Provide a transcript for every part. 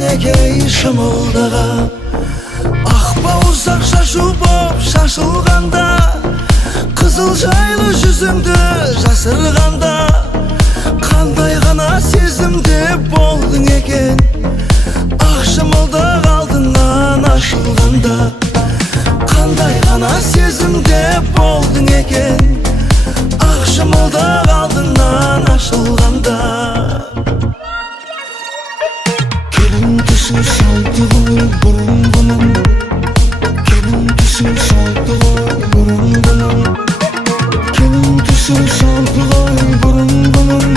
Егей шымылдыға ақпа ұзақ шашу боп шашылғанда, қызыл жайлы жүзіңді жасырғанда, қандай ғана сезімде болдың екен. Ақ шымылдық алдыңнан ашылғанда, қандай ғана сезімде болдың екен. Ақ шымылдық алдыңнан ашылғанда. Түсі салды ғой бұрын-бұрын, келін түсі салды ғой бұрын-бұрын, келін түсі салды ғой бұрын-бұрын,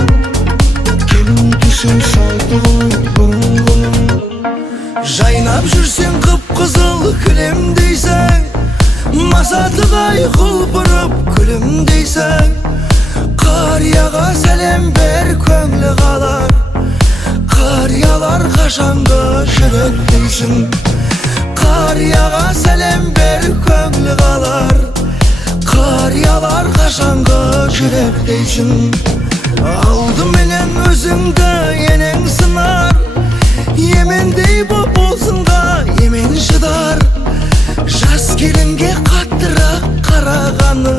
келін түсі салды ғой бұрын-бұрын. Жайнап жүрсең қып-қызыл кілемдейсің, масатыдай құлпырып күлімдейсің. Қарияға сәлем бер, көңілі қалар, қариялар қашанғы жүректейсің. Қарияға сәлем бер, көңілі қалар, қариялар қашанғы жүректейсің. Алдыменен өзіңді енең сынар, емендей боп болсынға емен шыдар. Жас келінге қаттырақ қарағаны,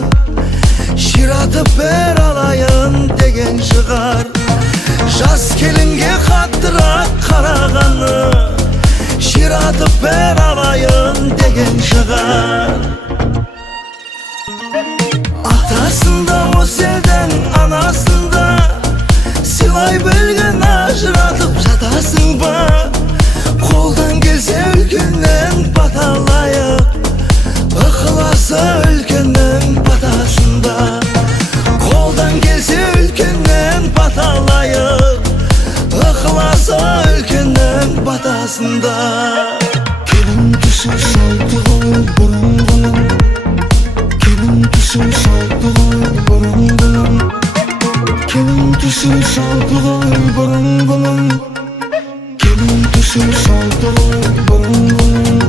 ширатып бер алайын деген шығар. Жас келінге қаттырақ қарағаны, ширатып бер алайын деген шығар. Атасында осы елдің анасында, сыйлай білген ажыратып жатасың ба? Қолдан келсе үлкеннен баталайық, ықыласы үлкеннің батасында. Қолдан келсе үлкеннен баталайық, ықыласы үлкеннің батасында. Келін түсі салды ғой бұрын-бұрын, келін түсі салды ғой бұрын-бұрын, келін түсі салды ғой бұрын-бұрын, келін түсі салды ғой бұрын-бұрын.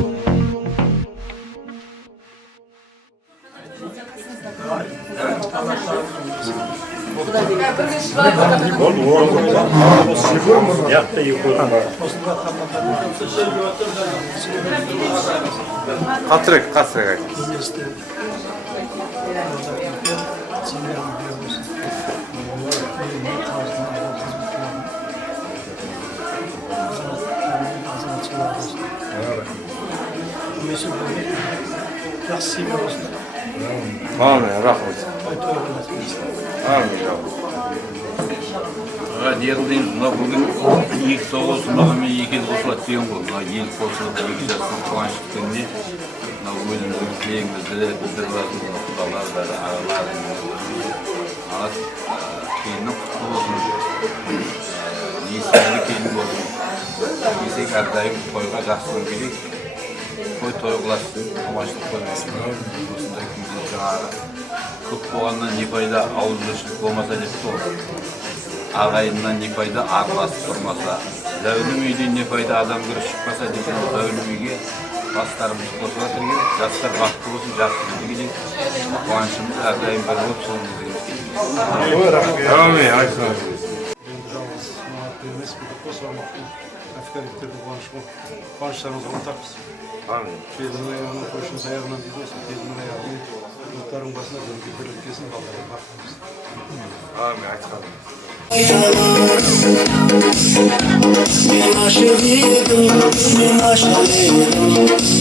Қатырек Дегілден бүгін 2-9 мен 2 қосылады деген ғой. Ел қосылып 2 жастың қуанышты күніне өзіміздің тілегімізді білдіріп жатырмыз. Құдалар бәрі ағалар келіннің құтты болсын, есімді келін болсын. Десек әрдайым тойға жақсы керек, той қыласын, қуаныштық қоймасын. Осындай күнде жаңағы көп болғаннан не пайда, ауызбіршілік болмаса деп тұр. Ағайыннан не пайда, араласып тұрмаса. Зәулім үйден не пайда, адам кіріп шықпаса деген зәулім үйге бастарымыз қосыла кірген. Жастар бақытты болсын, жақсы келген. Қуанышымыз әрдайым бір болып солымыз келген. Әумин, айтсын. Енді жалғыз мағатты емес, қос ормақтың әфкәректерді қуаныштарымызға ортақпыз. Келінің аяғынан қойшымыз аяғынан дейді осы, келінің аяғымен ұлттардың басына дөнге бірліккесін қалдырып бақытымыз. Әумин, айтқан. Мен ашық едім, мен ашық едім,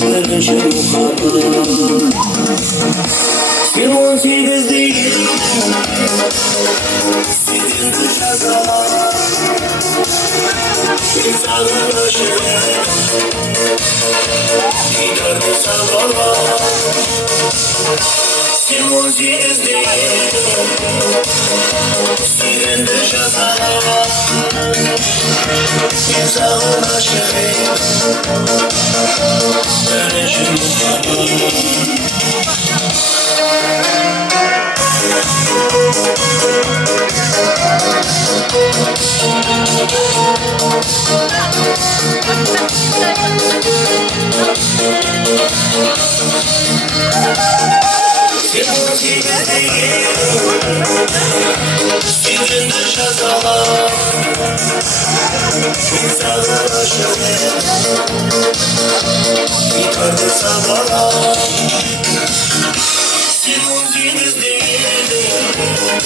бірінші мұхаббат. Сен 18-де едің, сенімді жазалап, сен саған ашық едім, дидарды сабалап. Сен 18-де едің, сенімді жазалап, сен саған ашық едім, бірінші мұхаббат. Senden şazalar Мен саған ғашық едім Гитарды сабалап Сен он сегізде едің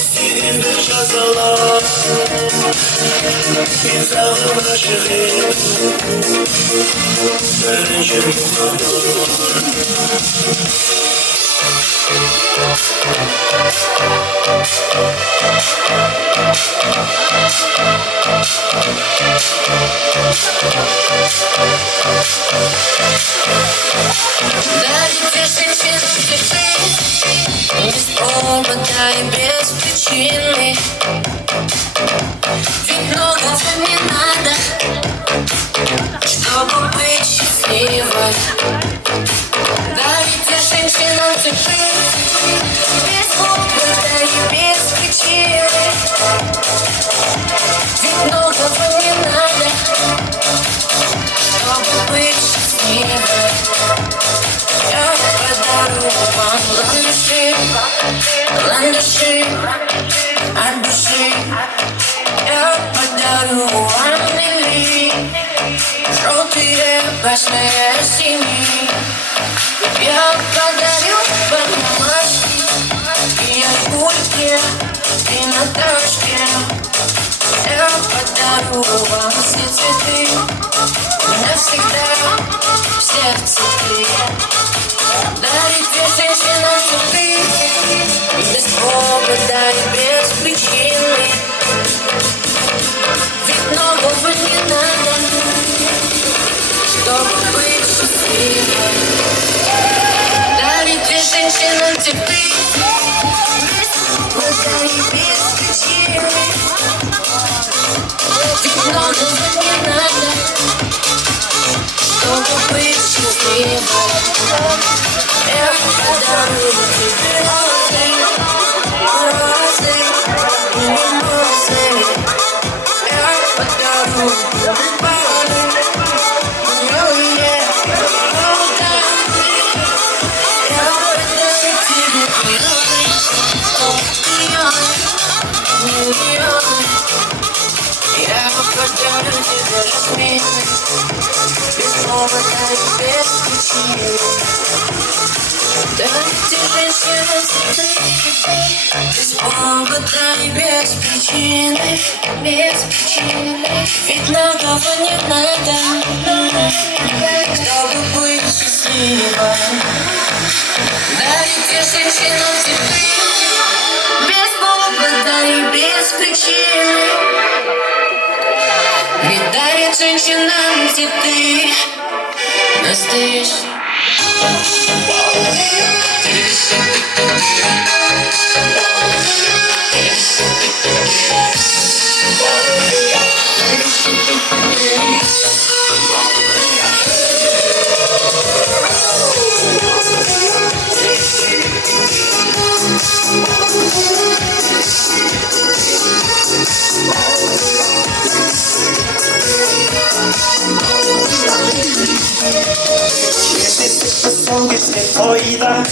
Сенемді жазалап Мен саған ғашық едім Бірінші Дарите женщин цветы без повода и без причины. Ведь многого не надо, чтобы быть счастливой. Дарите женщинам цветы без повода и без причины. Ведь многого не надо, чтобы быть счастливой. Я подарю вам ландыши, ландыши от души. Я подарю вам лилии, желтые, красные, синие. Я подарю вам ромашки и огурки, и Наташки. Я подарю вам все цветы, навсегда все цветы. Дарите женщинам цветы без повода и без причины. Ведь многого не надо, чтобы быть счастливой. Дарите женщинам цветы без повода и без причины. Ведь многого не надо, чтобы быть счастливой. Я подарю тебе розы, розы, розы. Я подарю пары, милые розы. Я подарю тебе миллионы. Я подарю тебе жасмины без повода и без причины. Дарите женщинам цветы без повода и без причины, без причины. Ведь многого не надо, чтобы быть счастливой. Дарите женщинам цветы без повода и без причины. Ведь дарит женщинам цветы настоящие. Son geçti toyda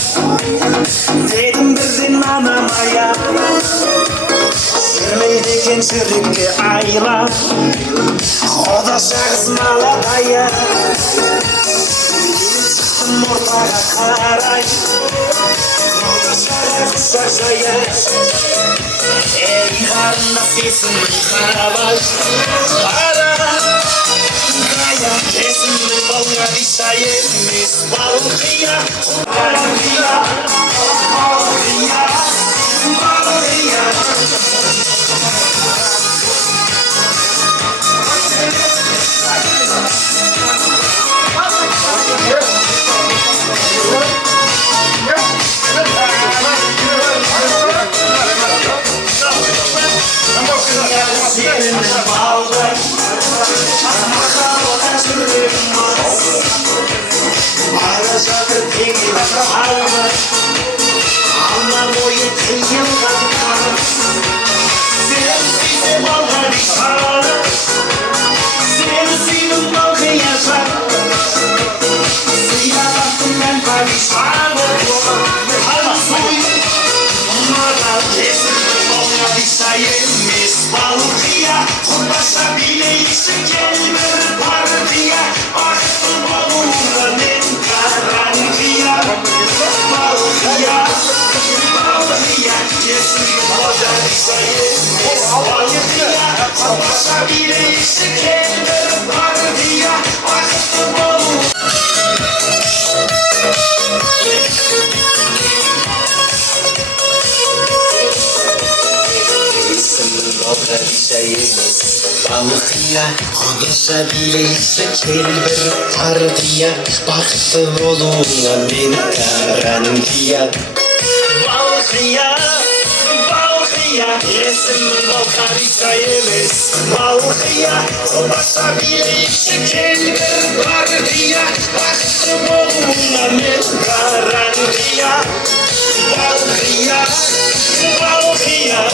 Dedim birden anamaya Sürmeydi gençlikке aylar Oda şahıs maladaya Çıktım ortaga karay Oda şahıs şaşaya Ey karnına sesimin karabay Esimli balga dişayı mis balgıya Balgıya, balgıya, balgıya Seninle balgay Arasatı tengil alma Alma boyu tengil kalma Sen bizim balgay dişarı Sen senin balgay yaşar Sıyla baktım ben padişahı Hala soy Mada kesin balgay dişayı Mis balgıya Kurbaşa şeker bir partiye baktım oğluna men karantiya Balkıya Balkıya Yesin modern sayı Balkıya Babasa bile şeker bir partiye baktım oğluna Balıkya konuşabilse kelbir partiya baktım oluna men karantiya Balkıya Balkıya Yesin balkan sayımız Balkıya Olmasa bile şeker bir partiya baktım oğluna men karantiya Balkıya Balkıya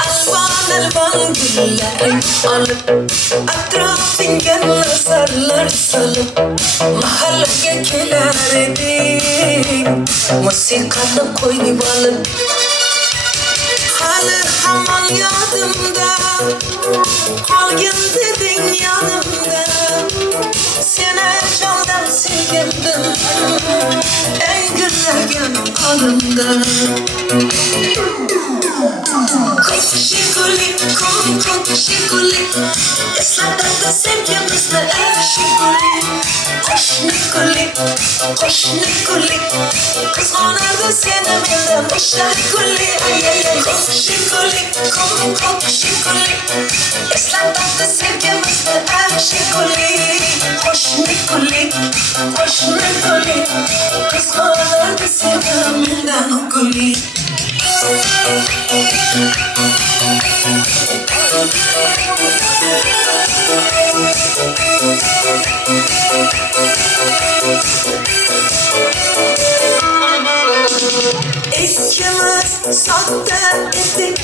Alvan güllerin alıp Atrafından sarlar salıp Mahalleye keler edin Musikanı koyup alıp Halı hamal yadımda Kalgın dedin yanımda Sene candan sevgimdim En güllergen alımda Şikuli, kum şikuli Islatlarda sevgimizle ev şikuli Koş nikuli Kızgınardı seni benden şikuli Koş şikuli, kum şikuli Islatlarda sevgimizle ev şikuli Koş nikuli Kızgınardı seni benden guli İkimiz sahte idik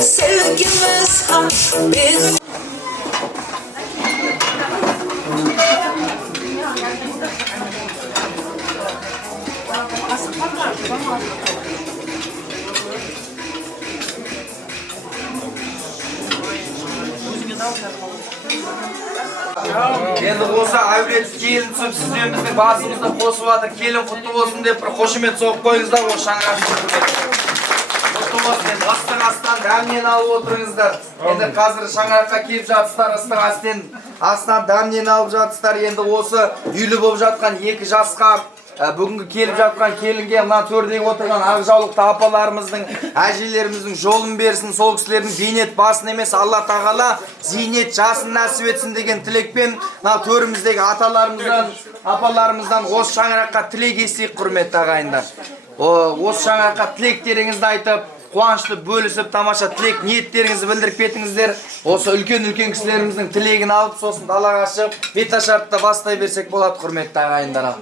Sevgimiz ham biz Endi bo'lsa avret kelin tushib sizni bizning basimizni qo'shyapti. Kelin qutlu bo'lsin deb bir qo'shimcha so'qib qo'yingizlar bu shang'arni. Qutlu bo'lsin. Astan damniyani olib o'tiringizlar. Endi hozir shang'arga kelib жатсыздар, astan damniyani olib жатсыздар. Endi o'zi uyli bo'lib жатқан екі жасқа bugungi kelib жатқан kelinga mana to'rdagi o'tirgan aqjauliqda apalarımızın, әжелеріміздің жолын берсін, сол кісілердің зейнет басын емес, Алла тағала зейнет жасын нәсіп етсін деген тілекпен мына төріміздегі аталарымыздан, апаларымыздан осы шаңыраққа тілек естейік, құрметті ағайындар. Осы шаңыраққа тілектеріңізді айтып, қуанышты бөлісіп, тамаша тілек ниеттеріңізді білдіріп кетіңіздер. Осы үлкен кісілеріміздің тілегін алып, сосын далаға шығып, беташартта бастай берсек болады, құрметті ағайындар.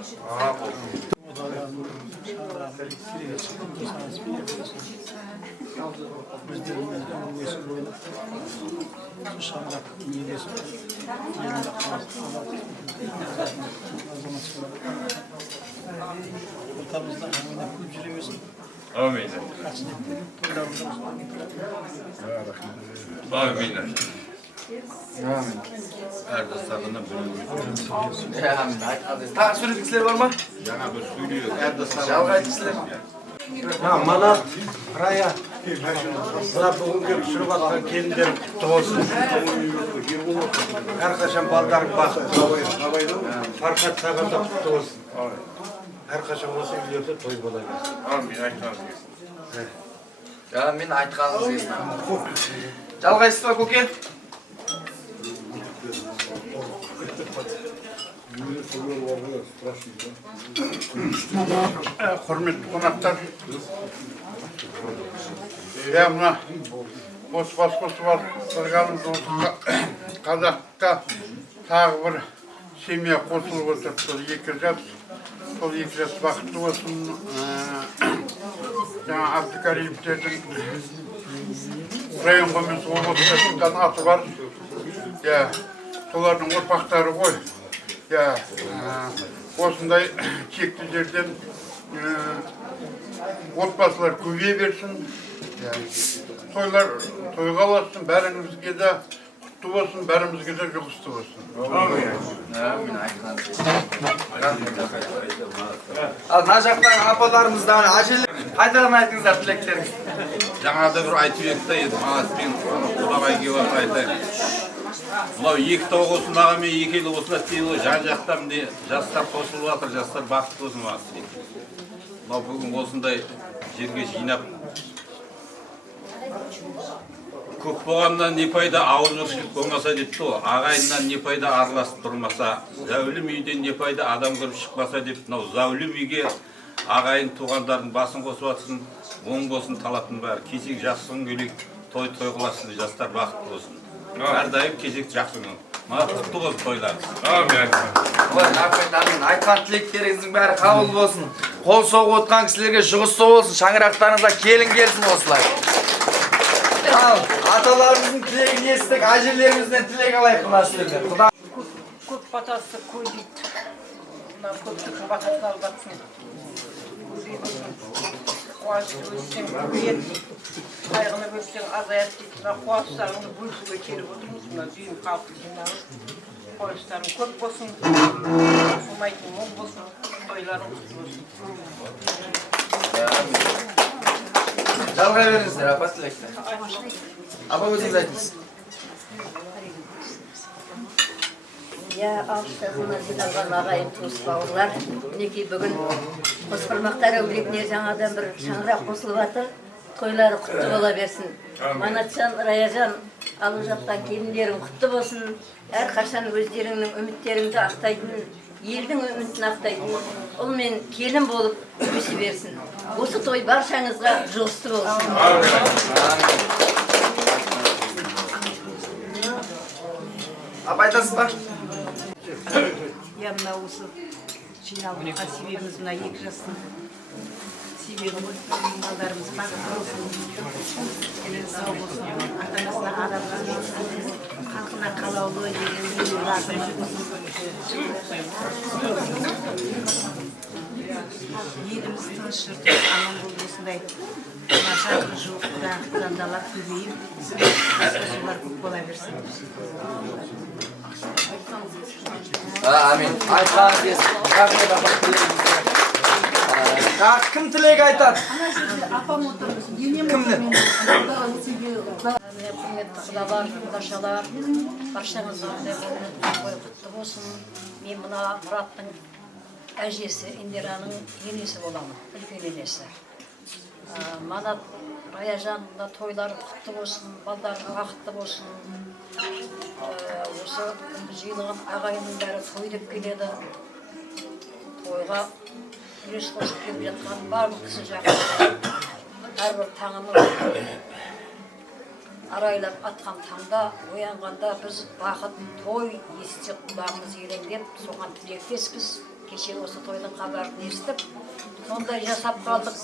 Amin. Amin. Her dostlarından böyle Ta sürüklükler var mı? yana bir söylüyor. Her dostlarından Şalgaytçılar. Mana Raya Buna bugünkü pişirip atkan kelinlerim kutlu olsun. Herkaşan baldarın bakıp Farkat sağında kutlu olsun. Herkaşan olsa biliyorsa toy bola gelsin. Amin. Ya men aytqanimiz esna. Жалғайсыз ба көке? Құрметті қонақтар, мына осы басқосуға тұрғанымыз қазаққа тағы бір семья қосылып отыр. Сол екі жас бақытты болсын. Жаңа Әбдікаримовтердің район комиссия облыстан шыққан аты бар. Солардың ұрпақтары ғой. Осындай текті жерден отбасылар көбейе берсін. Тойға аласың, бәріңізге де құтты болсын, бәрімізге де жұғысты болсын. Ал мына жақтан апаларымыздан әжелер қайтадан айтыңыздар тілектеріңіз. Жаңада бір айтып еді еді, мағаспен құдағай келіп айтайын. Мынау екі тауық болсын, маған мен екі елі осында тейілі жан жақтан жастар қосылып жатыр, жастар бақытты болсын мағаспен. Мынау бүгін осындай жерге жинап көп болғаннан не пайда ауызбіршілік болмаса депті ғой. Ағайыннан не пайда араласып тұрмаса, зәулім үйден не пайда адам көріп шықпаса деп, мынау зәулім үйге ағайын туғандардың басын қосып жатсын, оң болсын талаптың бәрі. Кесек жақсығын келейік, той қыласын, жастар бақытты болсын. Әрдайым кесек жақсығын. Құтты болсын тойларыңыз. Айтқан тілектеріңіздің бәрі қабыл болсын. Қол соғып отқан кісілерге жұғысты болсын. Шаңырақтарыңызға келін келсін осылай. Ал аталарымыздың тілегін естік, әжелерімізден тілек алайық мына сіздерден. Көп батасы көйдейді. Көптің батасына албатсын. Қуашты өссең көбейет. Қайғыны бөлсең азаят дейді. Қуаштарыңды бөлсуге келіп отырмыз. Мына дүйім халқы жиналып. Қуаштарың көп болсын. Қосылмайтын мол болсын. Тойларың құтты болсын. Жалғай беріңіздер, апа тілектер. Апа өзіңіз айтыңыз. Алыстығына жиналған ағайын туыс бауырлар, мінекей бүгін Қосбұрмақтар әулетіне жаңадан бір шаңырақ қосылып жатыр. Тойлары құтты бола берсін. Манатжан, Раяжан алып жатқан келіндерің құтты болсын. Әрқашан өздеріңнің үміттеріңді ақтайтын, елдің үмітін ақтайтын, ұл мен келін болып өсе берсін. Осы той баршаңызға жұғысты болсын. Апа айтасыз ба? Мына осы жиналуға себебіміз мына екі жастың себебі балдарымыз бақытты болсын, сау болсын, ата-анасына адалдық болсын, халқына қалаулы елдің лазымы болсын. Еліміз тыныш жұртымыз аман болып осындай жарқын жуықта құдандалар көбейіп, солар көп бола берсін. Амин. Айтқан кез. Рахмет апа тілегіңізге. Кім тілек айтады? Кімді? Құрметті құдалар, құдашалар, баршаңыз құтты болсын. Мен мына Мұраттың әжесі, Индираның енесі боламын, үлкен енесі. Манат Раяжанның тойлары құтты болсын, балдары бақытты болсын. Осы жиылған ағайынның бәрі той деп келеді. Тойға үлес қосып келіп жатқан барлық кісі жақсы. Әрбір таңының арайлап атқан таңда, оянғанда біз бақыт, той естіп, құлағымыз елеңдеп, соған тілектеспіз. Кеше осы тойдың хабарын естіп, сондай жасап қалдық.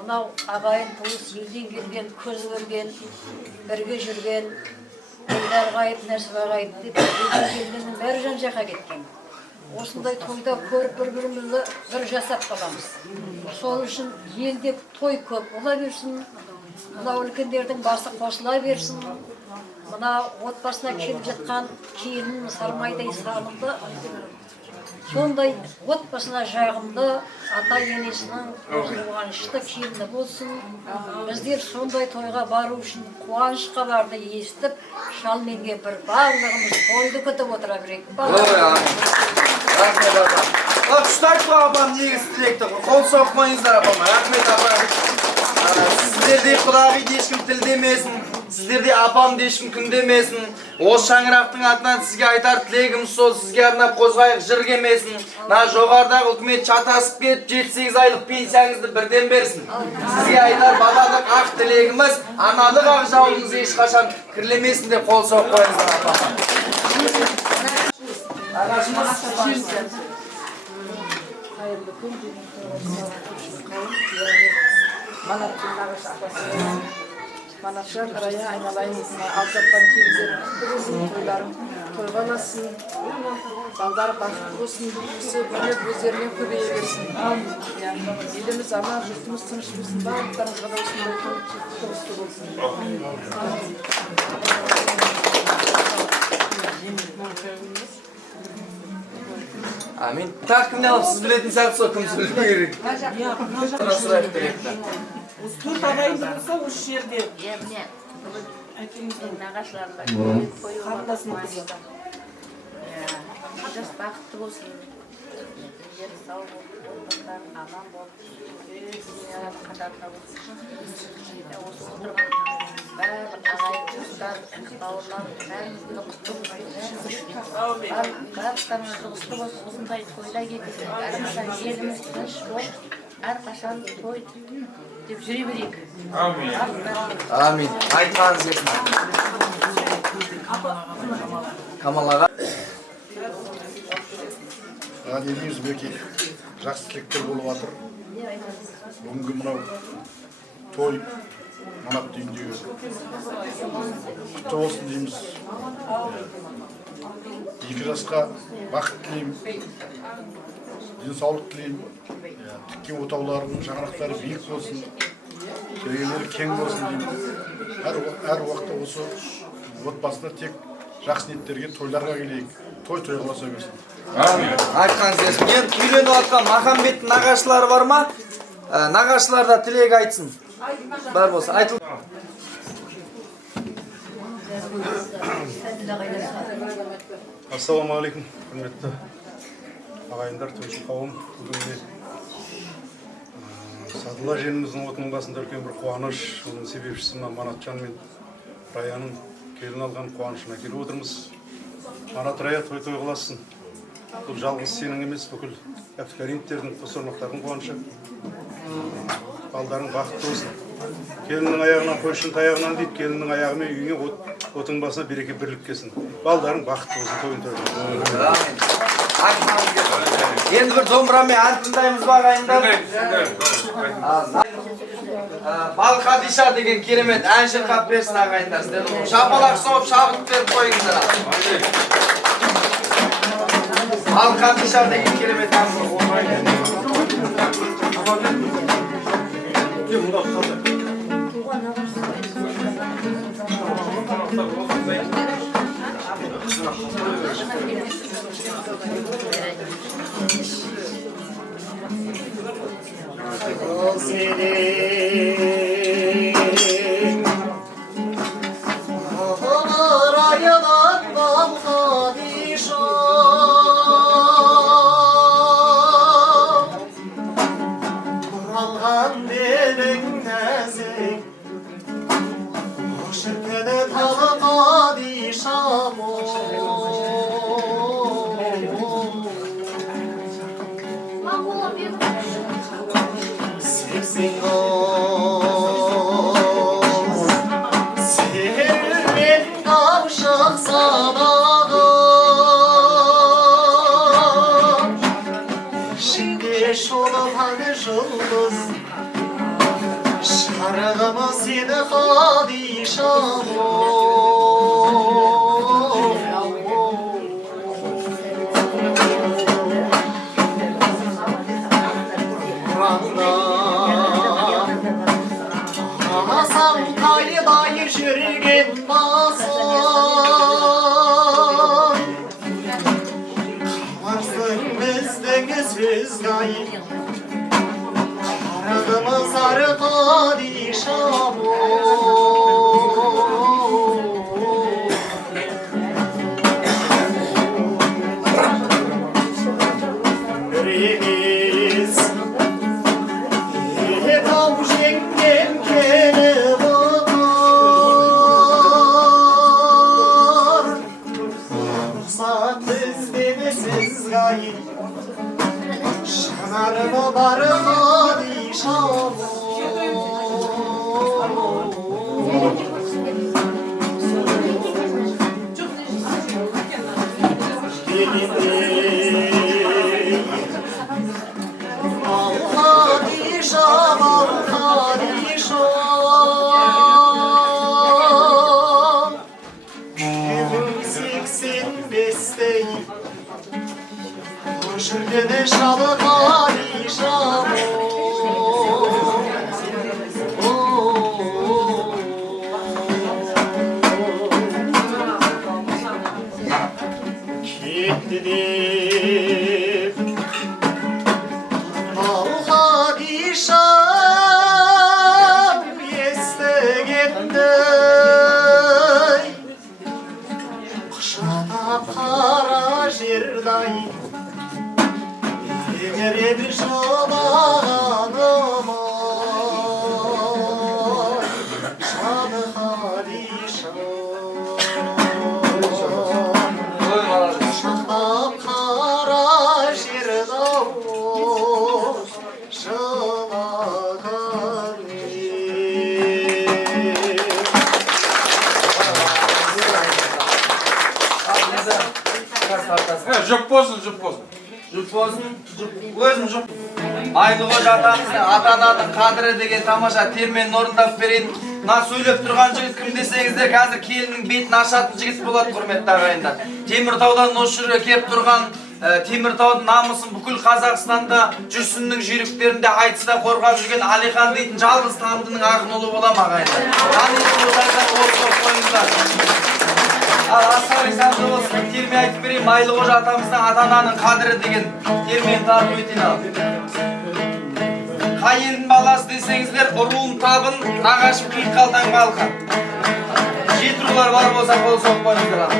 Мынау ағайын туыс елден келген, көз көрген, бірге жүрген, елдер ғайып, нәрсі ғайып деп, елден келгеннің бәрі жан-жаққа кеткен. Осындай тойда көріп бір-бірімізді бір жасап қаламыз. Сол үшін елде той көп бола берсін, мына үлкендердің басы қосыла берсін, мына отбасына келіп жатқан келін сармайдай сағымды, сондай отбасына жағымды ата-енесінің қуанышты келіні болсын. Біздер сондай тойға бару үшін қуаныш хабарды естіп, шалменге бір барлығымыз тойды күтіп отыра берейік. Рахмет апа. Құштайық па апам негіз тілекті. Қол соқпайыңыздар апама. Рахмет апа. Сіздердей құдағи ешкім тілдемесін. Sizlerде апам дешім күндемесін. Осы шаңырақтың атынан сізге айтар тілегіміз сол, сізге арнап қозғайық жыр кемесін. Жоғарыдағы үкімет чатасып кетіп 7-8 айлық пенсияңызды бірден берсін. Сізге айтар бадалық ақ тілегіміз, аналық ақ жауыңыз ешқашан кірлемесін деп қол соғып қойыңыздар апама. Hayırlı gün, Manat'ın nağış apası. Manatçar araya aynalayımızına alçaptan kelizlerin toylarım toygalasın. Balдар бақытты болсын, кісі бөлек өздерінен көбейе берсін. Еліміз аман, жұртымыз тыныш болсын, барлықтарыңызға да осындай тоғысты болсын. Amin. Takvimini alıp siz biletin sen sor, kım söylüyor gerek. Nasıl ayıp direkten? Төрт ағайынды болса осы жерде Міне, әкеміздің нағашыларында қарындасының қызы. жас бақытты болсын. Ел сау болып, отбасылар аман болып, қатарында болсын. Осы отырған барлық ағайын туыстар, бауырлар, бәрімізді құтты болсын. Барлықтарыңыз жұғысты болсын, осындай тойда кетесің. Әрқашан еліміз тыныш болып, әрқашан той деп жүре берейік. Amin. Amin. Айтқаныңыз келсін. Камал аға. Еліміз беки жақсы тілектер болып жатыр. Бүгінгі мынау той Манат үйіндегі құтты болсын дейміз. Екі жасқа бақыт тілеймін, денсаулық тілеймін. Тіккен отауларының шаңырақтары биік болсын, керегелері кең болсын деймін. Әр уақытта осы отбасында тек жақсы ниеттерге, тойларға келейік. Той қыласа берсін. Айтқаныңыз келсін. Енді үйленіп жатқан Махамбеттің нағашылары бар ма? Нағашылар да тілек айтсын. Бар болса, айтыл. Ассалаумағалейкум, құрметті ағайындар, тойшы қауым. Бүгінде Садылла женіміздің отының басында үлкен бір қуаныш, оның себепшісі Манатжан мен Раяның келін алған қуанышына келіп отырмыз. Манат Рая той қыласын. Бұл жалғыз сенің емес, бүкіл Әбдікәрімовтердің, қосырмақтардың қуанышы. Балдарың бақытты болсын. Келіннің аяғынан қойшын таяғынан дейді, келіннің аяғымен үйіңе отың басына береке бірлік келсін. Балдарың бақытты болсын, тойын тойын. Енді бір домбырамен ән тыңдаймыз ба ағайындар? Бал Хадиша деген керемет ән шырқап берсін ағайындар. Шапалақ соғып шабыт беріп қойыңыздар. Бал Хадиша деген керемет ән Şanarımı barıma dişam Allah dişam Allah dişam Gülüm 85'tey Şürgene şalı kalişam Kitledim Malha dişam Yestegendey Kışata para jirday Eğer bir şabanım Şanı harişam Şahap kara jirdavuz Şalakari Жұп болсын. Жұп болсын, өзім жұп. Айлығы атамыздың ата-ананың қадірі деген тамаша терменін орындап берейін. Мына сөйлеп тұрған жігіт кім десеңіздер, қазір келіннің бетін ашатын жігіт болады, құрметті ағайындар. Теміртаудан осы жерге келіп тұрған Теміртаудың намысын бүкіл Қазақстанда жүрсіннің жүйріктерінде айтыста қорғап жүрген Алихан дейтін жалғыз тамдының ақын ұлы болам ағайындар. Танитын болсаңыздар қол қойыңыздар. Ал ассалаумағалейкум болсын, терме айтып берейін, Майлықожа атамыздың ата-ананың қадірі деген термені тартып өтейін ал. Қайын баласы десеңіздер, ұруым табын, нағашым қиқалдан қалқан. Жеті рулар бар болса қол соғып қойыңыздар ал.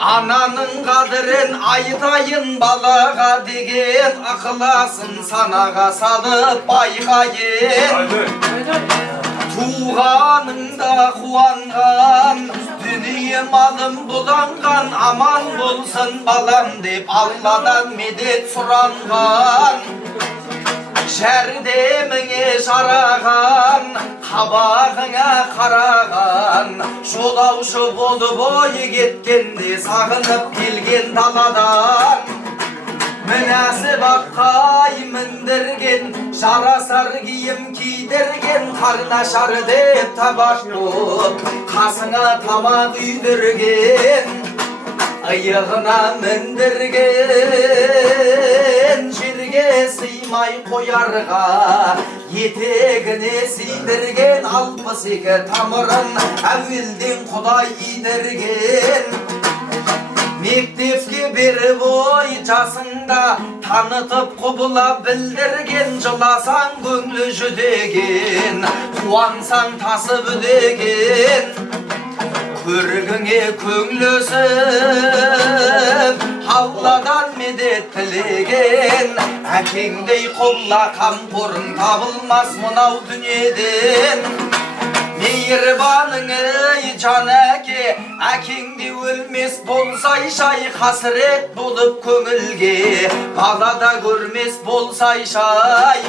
Ananın qadırın ayıtayın balağa degen akılasın sanağa salıp bayğayın Tuğanında kuangan dünya malım bulangan aman bulsun balam dep Allah'dan medet surangan Şerdemine şarağan, kabağına karagan Şolauşı bolu boyu getkendi, sağınıp gelgen daladan Münasibatqay mindirgen, jarasar giyim kiydirgen Karnaşar dep tabak bulup, kasına tamak üydürgen Ayağına mindirgen, жерге сыймай қоярға етегіне сыйдырген 62 тамырын әуелден Құдай идірген мектепке беріп ой жасыңда танытып құбыла білдірген жыласаң көңлі жүдеген қуансаң тасып үдеген көргіңе көңлісіп Алладан медет тілеген әкеңдей қолла қамқорың табылмас мынау дүниеден мейірбаның ей жан әке әкеңде өлмес болсай шай қасірет болып көңілге балада көрмес болсай шай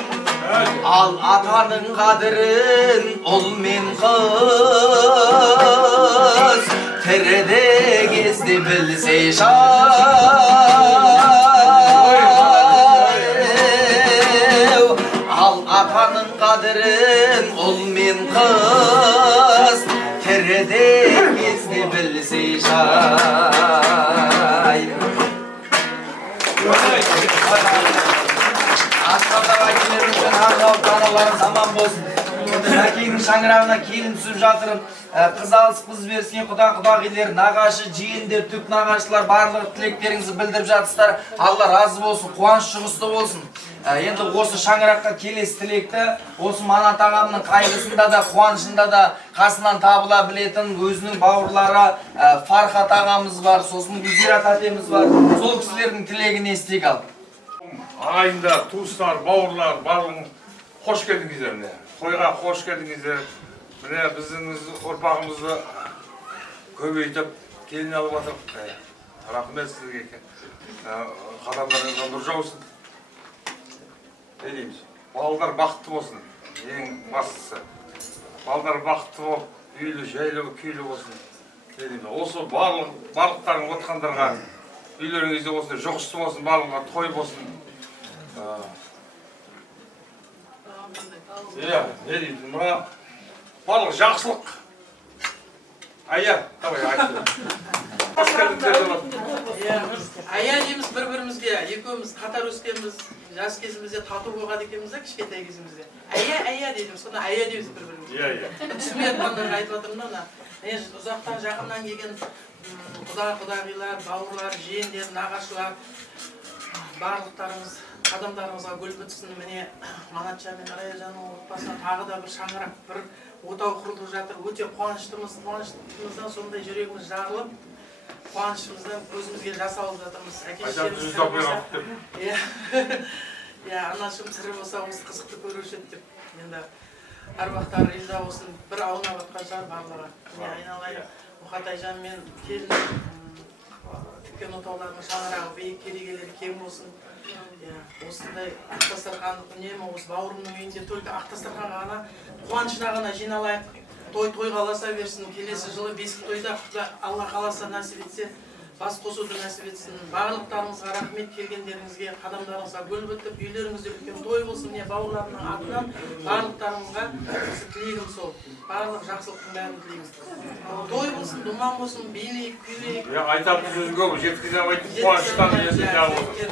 ал атаның қадірін ұл мен қыз тіріде кезде білсе ал атаның қадірін ұл мен қыз тіріде кезде білсе Аспаздағы әкелеріміздің ағылау таналарымыз аман болсын. Мәкеңнің шаңырағына келін түсіп жатыр. Қыз алыс қыз берсін, құда-құдағилер, нағашы, жиендер, түп нағашылар барлығы тілектеріңізді білдіріп жатсыздар. Алла разы болсын, қуаныш жұғысты болсын. Енді осы шаңыраққа келесі тілекті, осы Манат ағамның қайғысында да, қуанышында да қасынан табыла білетін өзінің бауырлары Фархат ағамыз бар, сосын Гүзира тәтеміз бар. Сол кісілердің тілегін естейік ал. Ағайындар, туыстар, бауырлар, барлығын қош келдіңіздер міне. Тойға қош келдіңіздер. Міне біздің ұрпағымызды көбейтіп, келін алып жатырық. Рахмет сізге. Қадамдарыңызға нұр жаусын. Не дейміз? Балдар бақытты болсын. Ең бастысы. Балдар бақытты болып, үйлі, жайлы, күйлі болсын. Не дейміз? Осы барлықтарың отқандарға үйлеріңізде болсын, жұғысты болсын, барлығына той болсын. Иә, не дейміз? Мұна барлық жақсылық. Ая, давай, айтты. Ая дейміз бір-бірімізге, екеуміз қатар өскенбіз, жас кезімізде тату болған екенбіз да, кішкентай кезімізде. Ая дейміз, соны ая дейміз бір-бірімізге. Иә. Түсінбей жатқандарға айтып жатырмын да, ұзақтан жақыннан келген құда-құдағилар, бауырлар, жиендер, нағашылар, барлықтарыңыз қадамдарыңызға гүл бітсін. Міне Манатжан мен Раяжанның отбасына тағы да бір шаңырақ, бір отау құрылып жатыр. Өте қуаныштымыздан сондай жүрегіміз жарылып, қуанышымыздан көзімізге жас алып жатырмыз. Анашым тірі болса осы қызықты көруші еді деп. Енді әруақтар риза болсын, бір аунап атқан шығар барлығы. Міне айналайын Мұқатайжан мен келін тіккен отаулардың шаңырағы биік, керегелері кең болсын. Осындай Ақтастархан үнемі осы бауырымның үйінде только Ақтастарханға ғана қуанышына ғана жиналайық. Той қаласа берсін, келесі жылы бесік тойда Алла қаласа нәсіп етсе, бас қосуды нәсіп етсін. Барлықтарыңызға рахмет, келгендеріңізге, қадамдарыңызға гүл бітіп, үйлеріңізде үлкен той болсын. Міне бауырларымның атынан барлықтарыңызға тілегім сол. Барлық жақсылықтың бәрін тілейміз. Той болсын, думан болсын, билейік, күйлейік. Айтатын сөзі көп, жеткізе айтып, қуаныштан есі жағы болсын.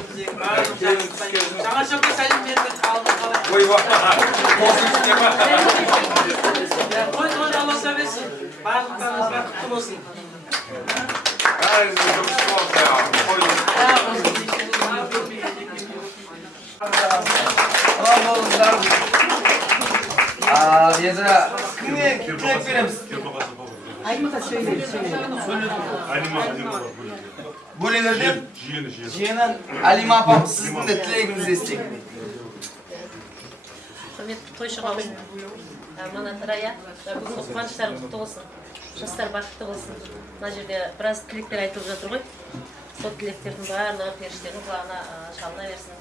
Жаңа шапқа сәлем бердік, қалдың қалай. Той аласа берсін, барлықтарыңызға құтты болсын. Енді кімге тілек береміз? Бөлелерден жиені Алима апам сіздің де тілегіңізді естейік. Құрметті тойшығымыз Манат Рая, бүгінгі қуаныштарың құтты болсын. Жастар бақытты болсын. Мына жерде біраз тілектер айтылып жатыр ғой. Сол тілектердің барлығы періштердің құлағына шалына берсін.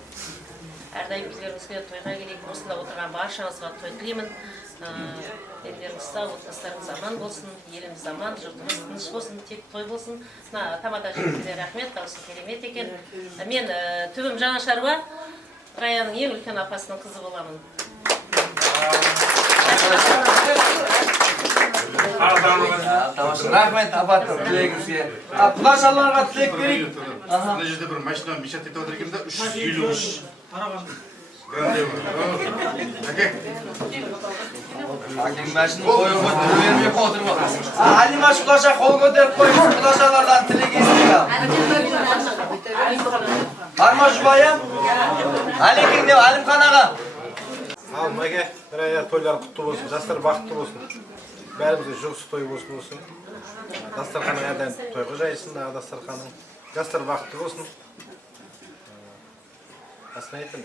Әрдайым үйлеріңізге тойға келейік. Осында отырған баршаңызға той тілеймін. Елдеріңіз сау, отбасыларыңыз аман болсын, еліміз аман, жұртымыз тыныш болсын, тек той болсын. Тамада жігіттерге рахмет, дауысы керемет екен. Мен түбім жаңа шаруа, Раяның ең үлкен апасының қызы боламын. Рахмет апаттың тілегіңізге. Құдашаларға тілек берейік. Мына жерде бір машина мешат етіп отыр екен да, 353. Әкең мәшінің қойы қойып бермеп отыр ма? Алимаш құдаша қол көтеріп қойыңыз, құдашалардан тілек естейік ал. Барма жұбайым? Әлекең деп Әлімхан аға. Ал мәге, тойлар құтты болсын, жастар бақытты болсын. Бәрімізге жұғысы той болсын болсын. Дастарханың әрден тойғы жайсын, дастарханың. Жастар бақытты болсын. Асына айтын.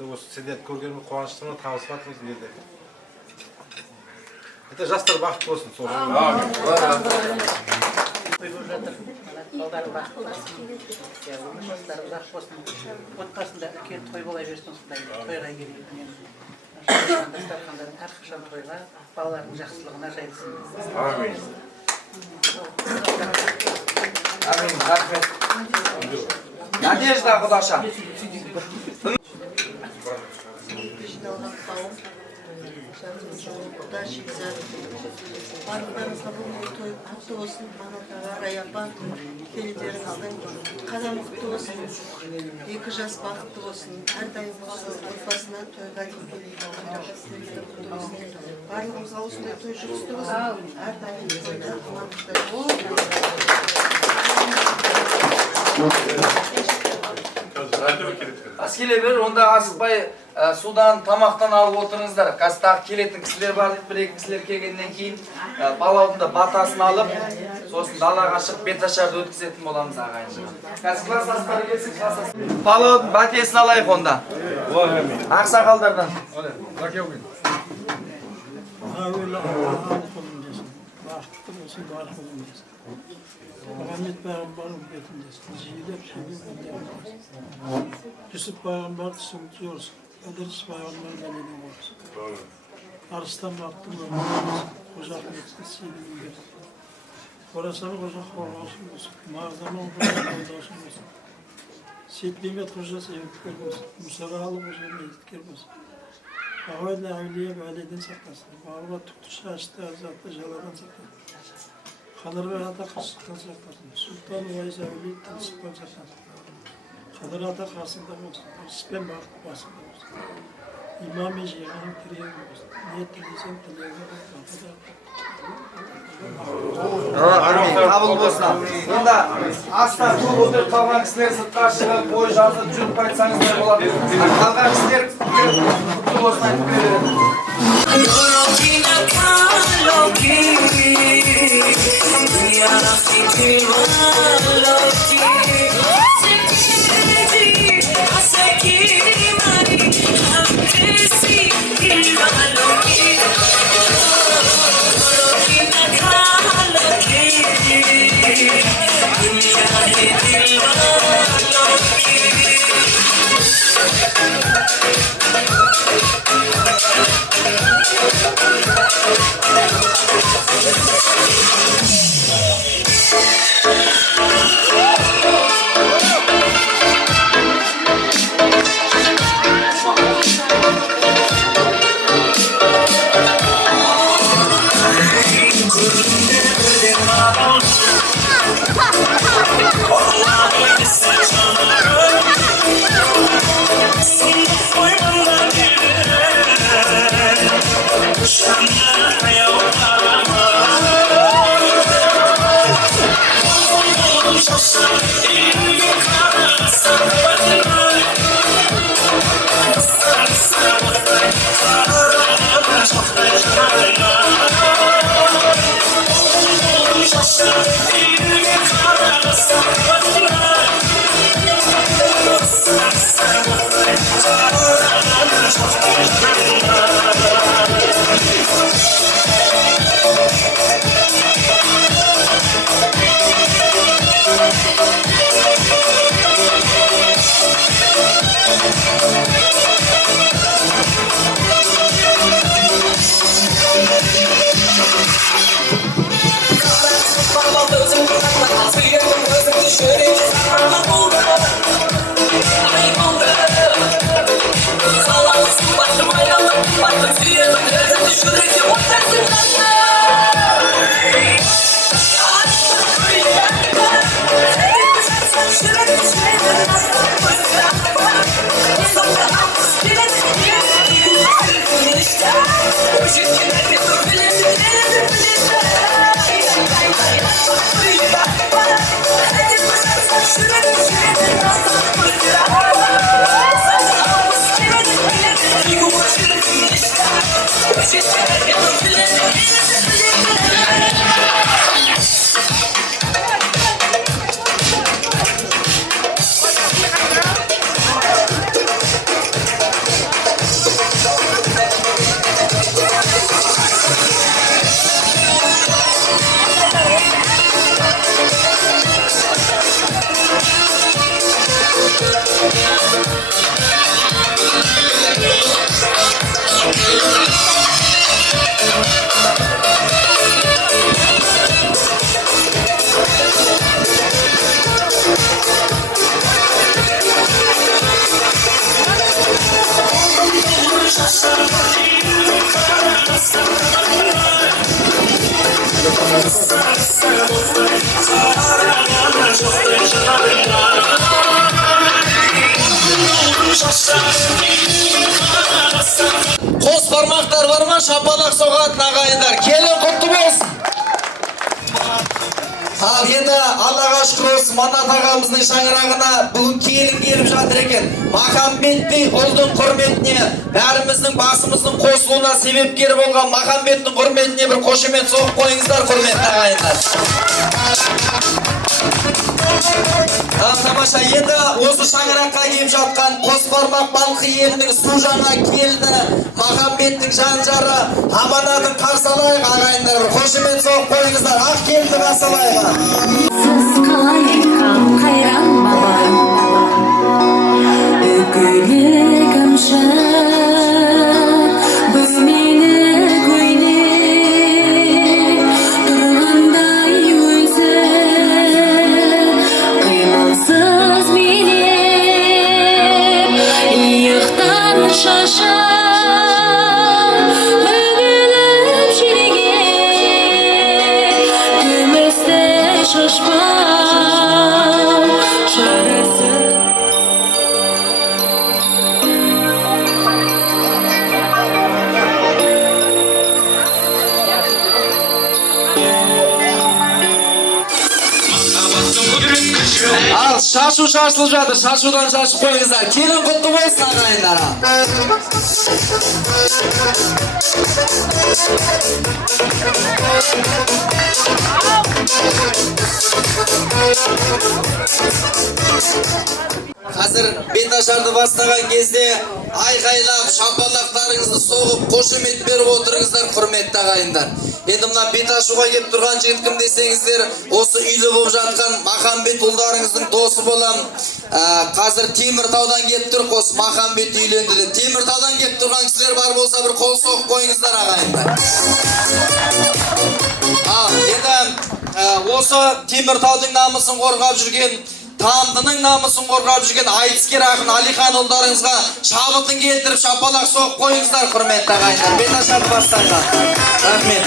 Осы сендерді көргенімі қуаныштымын, табысып атырмыз деді. Жастар бақытты болсын. Той болып жатыр. Балдары бақытты болсын. Жастары ұзақ болсын. Отбасында үлкен той бола берсін осындай тойға келейік. Дастархандарын әрқашан тойға, балалардың жақсылығына жайылсын. Амин. Амин, рахмет. Надежда құдаша. Жиналған қауым, Құда шекзат. Барлықтарыңызға бүгінгі той құтты болсын. Манатаға, Раяпа, келіндеріңіздің қадамы құтты болсын. 2 жас бақытты болсын. Әрдайым осы отбасына тойға келейді. Барлығымызға осындай той жүрісті болсын. Әрдайым тойда қуанышта Ас келе бер, онда асықпай судан, тамақтан алып отырыңыздар. Қазір тағы келетін кісілер бар дейді, 1-2 кісілер келгеннен кейін балаудың да батасын алып, сосын далаға шығып беташарды өткізетін боламыз ағайын. Қазір класс астары келсін, класс астары. Балаудың батесін алайық онда. Ақсақалдардан. Бақытты болсын, бар болсын. Мұхаммед пайғамбардың бетіндесін, жиілеп сөйлегендерін Жүсіп пайғамбар түсін көрсін, Ыдырыс пайғамбар дәлелі болсын. Арыстан бақтың өмірі болсын, Қожа Ахметтің сенімін берсін. Қорасаны Қожа қорғасын болсын, Мағзаман Қожа қорғасын болсын. Сейтмемет Қожа себепкер болсын, Мұсаралы Қожа мейіткер болсын. Ағайын әулие бәледен сақтасын, бауырға түкті шашты азатты жаладан сақтасын. Қадырбай ата қысықтан сақтасын, Сұлтан Уайыз әулие тынысықтан сақтасын. Қадыр ата қасында болсын, ырыспен бақыт басында болсын. Имам мен жиғаның тірегі болсын, не тілесен тілегі Қабыл болсын. Онда астан көп отырып қалған кісілер сыртқа шығып, бой жазып жүріп қайтсаңыздар болады. Қалған кісілер құтты болсын айтып береді. шапалақ соғатын ағайындар. Келін құтты болсын. Ал енді Аллаға шүкір olsun, Манат ағамыздың шаңырағына бүгін келін келіп жатыр екен. Махамбеттей ұлдың құрметіне, бәріміздің басымыздың қосылуына себепкер болған Махамбеттің құрметіне бір қошемет соғып қойыңыздар, құрметті ағайындар. Тамаша, енді осы шаңыраққа келіп жатқан Қосбармақ Балқы елінің су жаңа келіні Махамбеттің жан-жары Аманатын қарсы алайық ағайындар, бір қошемет соғып қойыңыздар. Ақ келінді қарсы алайық. Сіз қайқан қайран бабам, үкілік амшы бөлмені көйне тұрғандай өзі қимылсыз билеп иықтан шашам үгіліп жерге күмісті шашпау шарасы. Ал шашу шашылып жатыр, шашудан шашып қойыңыздар. Келін құтты болсын ағайындар. Қазір беташарды бастаған кезде айқайлап, шапалақтарыңызды соғып, қошемет беріп отырыңыздар, құрметті ағайындар. Енді мына беташуға келіп тұрған жігіт кім десеңіздер, осы үйлі болып жатқан Махамбет ұлдарыңыздың досы болам. Қазір Теміртаудан келіп тұр, осы Махамбет үйленді де. Теміртаудан келіп тұрған кісілер бар болса, бір қол соғып қойыңыздар ағайындар. Енді осы Теміртаудың намысын қорғап жүрген, Тамдының намысын қорғап жүрген айтыскер ақын Алихан ұлдарыңызға шабытын келтіріп шапалақ соғып қойыңыздар, құрметті ағайындар. Беташарды бастаңдар. Рахмет.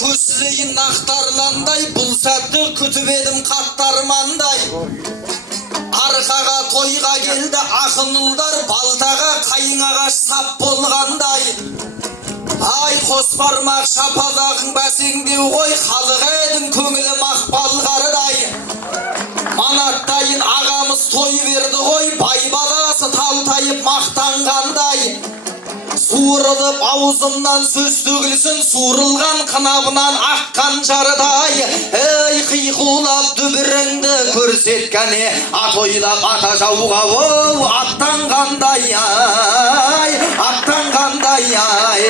Көзлейін ақтарландай, бұл сәтті күтіп едім қаттармандай. Арқаға тойға келді ақын ұлдар, балтаға қайың ағаш сап болғандай. Ай Қосбармақ шапалағың бәсеңдеу ғой, халық едің көңілі мақпал қарыдай. Манаттайын ағамыз той берді ғой, бай баласы талтайып мақтанғандай. Суырылып аузымнан сөз төгілсін, суырылған қынабынан аққан жарыдай. Ей қиқулап дүбіріңді көрсеткәне, ат ойлап ата жауға оу аттанғандай, ай аттанғандай, ай.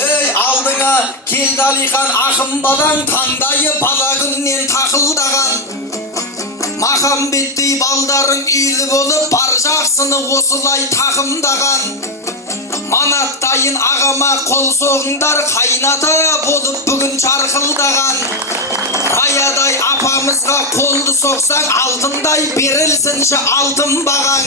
Ей алдыңа келді Алихан ақын балаң, таңдайы бала күннен тақылдаған. Махамбеттей балдарың үйлі болып, бар жақсыны осылай тақымдаған. Манаттайын ағама қол соғыңдар, қайната болып бүгін жарқылдаған. Аядай апамызға қолды соқсаң, алтындай берілсінші алтын бағаң.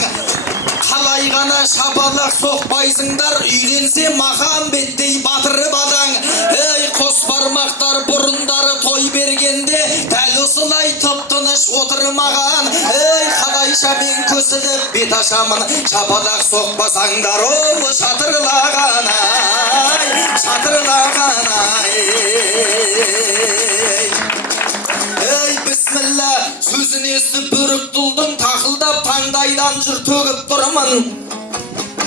Қалай ғана шапалақ соқпайсыңдар, үйленсе Махамбеттей батыры балаң. Ей Қосбармақтар бұрындары той бергенде, дәл осылай тып-тыныш отырмаған. Ей қалайша мен көсіліп бет ашамын, шапалақ соқпасаңдар, ол шатырлаған ай, шатырлаған ай. Ей бісміллә, сөзін естіп бөрік тұлдың, тақылдап таңдайдан жүр төгіп тұрмын.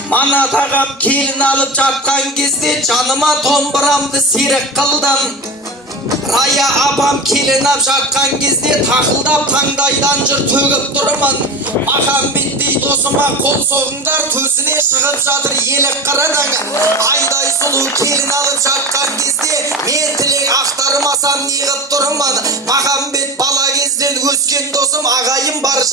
Манат ағам келін алып жатқан кезде, жаныма домбырамды серік қылдым. Рая апам келін алып жатқан кезде, тақылдап таңдайдан жүр төгіп тұрмын. Махамбеттей досыма қол соғыңдар, төсіне шығып жатыр елік қырының. Айдай сұлу келін алып жатқан кезде, мен тілек ақтармасам неғып тұрмын. Махамбет бала кезден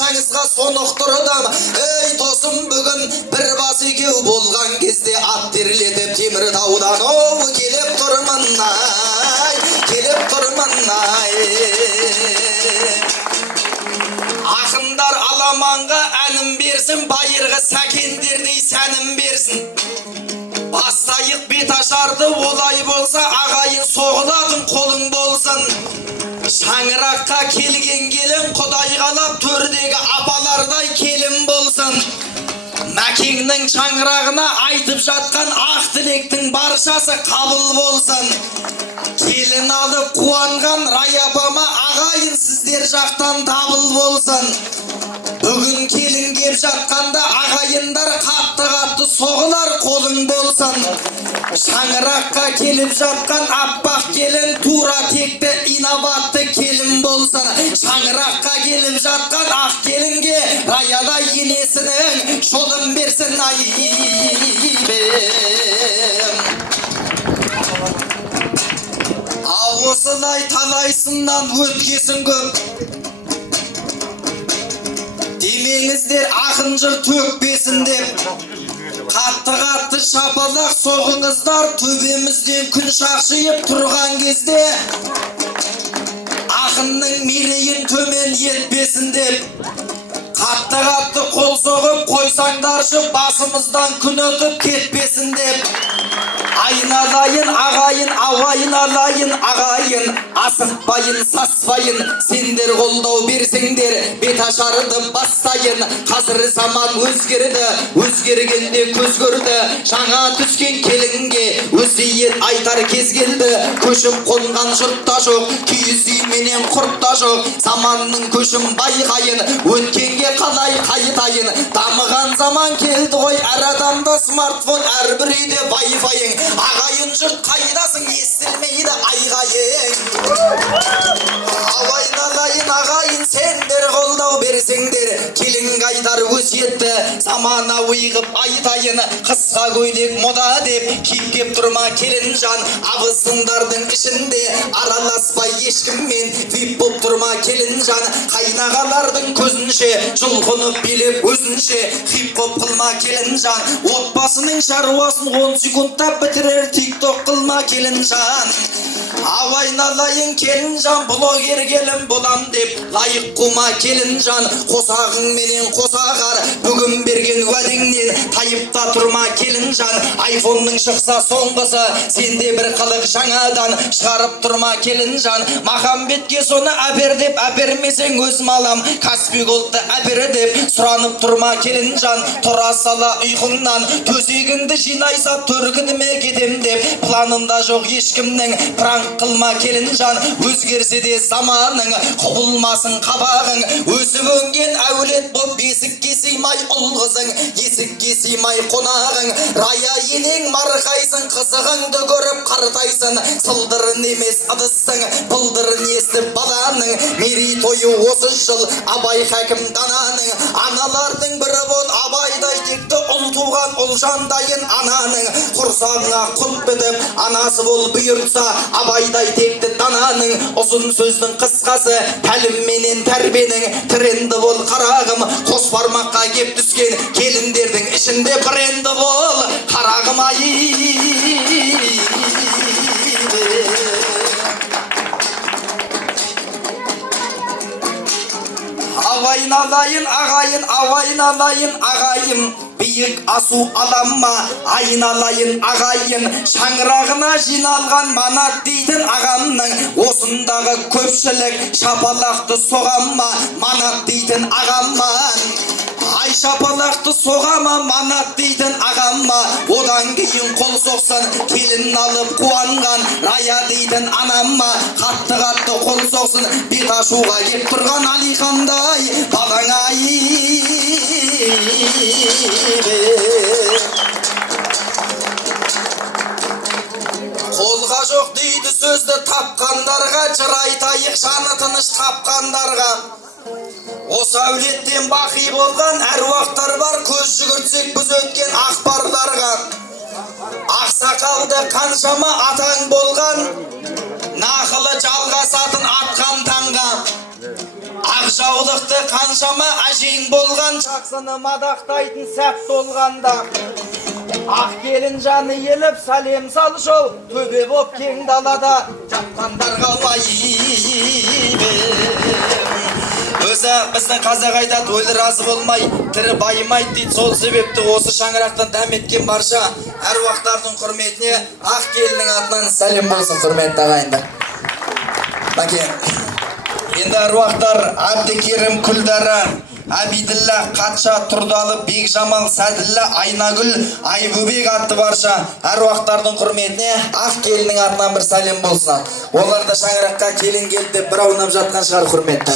баршаңызға сонықтырдым. Ей тосым бүгін бір бас екеу болған кезде ат терлетіп Теміртаудан оу келіп тұрмын ай, келіп тұрмын ай. Ақындар аламанға әнім берсін, байырғы сәкендердей сәнім берсін. Бастайық бет ашарды, олай болса ағайын соғылатын қолың болсын. Шаңыраққа келген келін Құдай қалап төрдегі апалардай келін болсын. Мәкеңнің шаңырағына айтып жатқан ақ тілектің баршасы қабыл болсын. Келін алып қуанған Рай апама ағайын сіздер жақтан дабыл болсын. Бүгін келін кеп жатқанда ағайындар қатты соғылар қолың болсын. Шаңыраққа келіп жатқан аппақ келін тура текті инабатты келін болсын. Шаңыраққа келіп жатқан ақ келінге Раядай енесінің жолын берсін айбем. Осылай талайсыннан өткесін көп. Демеңіздер ақын жыр төкпесін деп. Қатты шапалақ соғыңыздар, төбемізден күн шақшиып тұрған кезде ақынның мерейін төмен етпесін деп. Қатты қол соғып қойсаңдаршы, басымыздан күн өтіп кетпесін деп. Айналайын ағайын, ауайналайын ағайын, асықпайын, саспайын, сендер қолдау берсеңдер, бет ашарды бастайын. Қазір заман өзгерді, өзгергенде көз көрді, жаңа түскен келінге өсиет айтар кез келді. Көшіп қонған жұртта жоқ, киіз үй менен құртта жоқ, заманның көшін байқайын, өткенге қалай қайтайын. Дамыған заман келді ғой, әр адамда смартфон, әрбір үйде Wi-Fi-ың. Ағайын жұрт қайдасың, естілмейді айғайың. Ауайналайын ағайын, сендер қолдау берсеңдер, келін қайтар өсиетті замана ұйғып айтайын. Қысқа көйлек мода деп киіп тұрма келін жан, абысындардың ішінде араласпай ешкіммен вип боп тұрма келін жан. Қайнағалардың көзінше жұлқынып билеп өзінше хип-хоп қылма келін жан. Отбасының шаруасын 10 секундта бітірер тик-ток қылма келін жан. Ауайналайын келін жан, блогер келін болам деп лайық қума келін жан. Қосағың менен қосағар, бүгін берген уәдеңнен тайыпта тұрма келін жан. Айфонның шықса соңғысы, сенде бір қылық жаңадан шығарып тұрма келін жан. Махамбетке соны әпер деп әпермесең өз малам, Каспий голдты әпер деп сұранып тұрма келін жан. Тұра сала ұйқыңнан төсегіңді жинайса төркініме кетем деп планында жоқ ешкімнің, пранк қылма келін жан. Өзгерсе де заманың, құбылмасын қабағың, өсіп өнген әулет боп бесікке сыймай ұл қызың, есікке сыймай қонағың. Рая енең марқайсың, қызығыңды көріп қартайсың. Сылдырын емес ыдыссың, бұлдырын естіп баланың. Мерейтойы осы жыл Абай хакім дананың. Аналардың бірі бол Абайдай текті ұл туған ұлжандайын ананың. Құрсағыңа құлп бітіп анасы бол бұйыртса Абайдай текті дананың. Ұзын сөздің қысқасы тәлім менен тәрбенің, тренді бол қарағым. Қос бармаққа кеп түскен келіндердің ішінде бренді бол қарағым ай. Ауайналайын ағайын, ауайналайын ағайын, биік асу аламма айналайын ағайын. Шаңырағына жиналған манат дейтін ағамның, осындағы көпшілік шапалақты соғамма манат дейтін ағамман. Ай шапалақты соғама манат дейтін ағамма, одан кейін қол соқсын келін алып қуанған Рая дейтін анамма. Қатты қол соқсын бет ашуға кеп тұрған Алихандай балаңа қолға жоқ дейді сөзді тапқандарға, жыр айтайық жаны тыныш тапқандарға. Осы әулеттен бақи болған әруақтар бар, көз жүгіртсек біз өткен ақбарларға. Ақсақалды қаншама атаң болған, нақылы жалғасатын атқан таңға. Ақжау денсаулықты қаншама әжең болған, жақсыны мадақтайтын сәт толғанда. Ақ келін жаны еліп сәлем сал жол, төбе боп кең далада жатқандарға лайым. Өзі біздің қазақ айтады, өлі разы болмай, тірі байымайды дейді. Сол себепті осы шаңырақтан дәм еткен барша әруақтардың құрметіне ақ келіннің атынан сәлем болсын, құрметті ағайындар. Енді әруақтар Әбдікерім Күлдәрі, Әбиділлә, Қатша, Тұрдалы, Бекжамал, Сәділлә, Айнагүл, Айбөбек атты барша әруақтардың құрметіне ақ келіннің атынан бір сәлем болсын. Олар да шаңыраққа келін келді деп бір аунап жатқан шығар, құрметті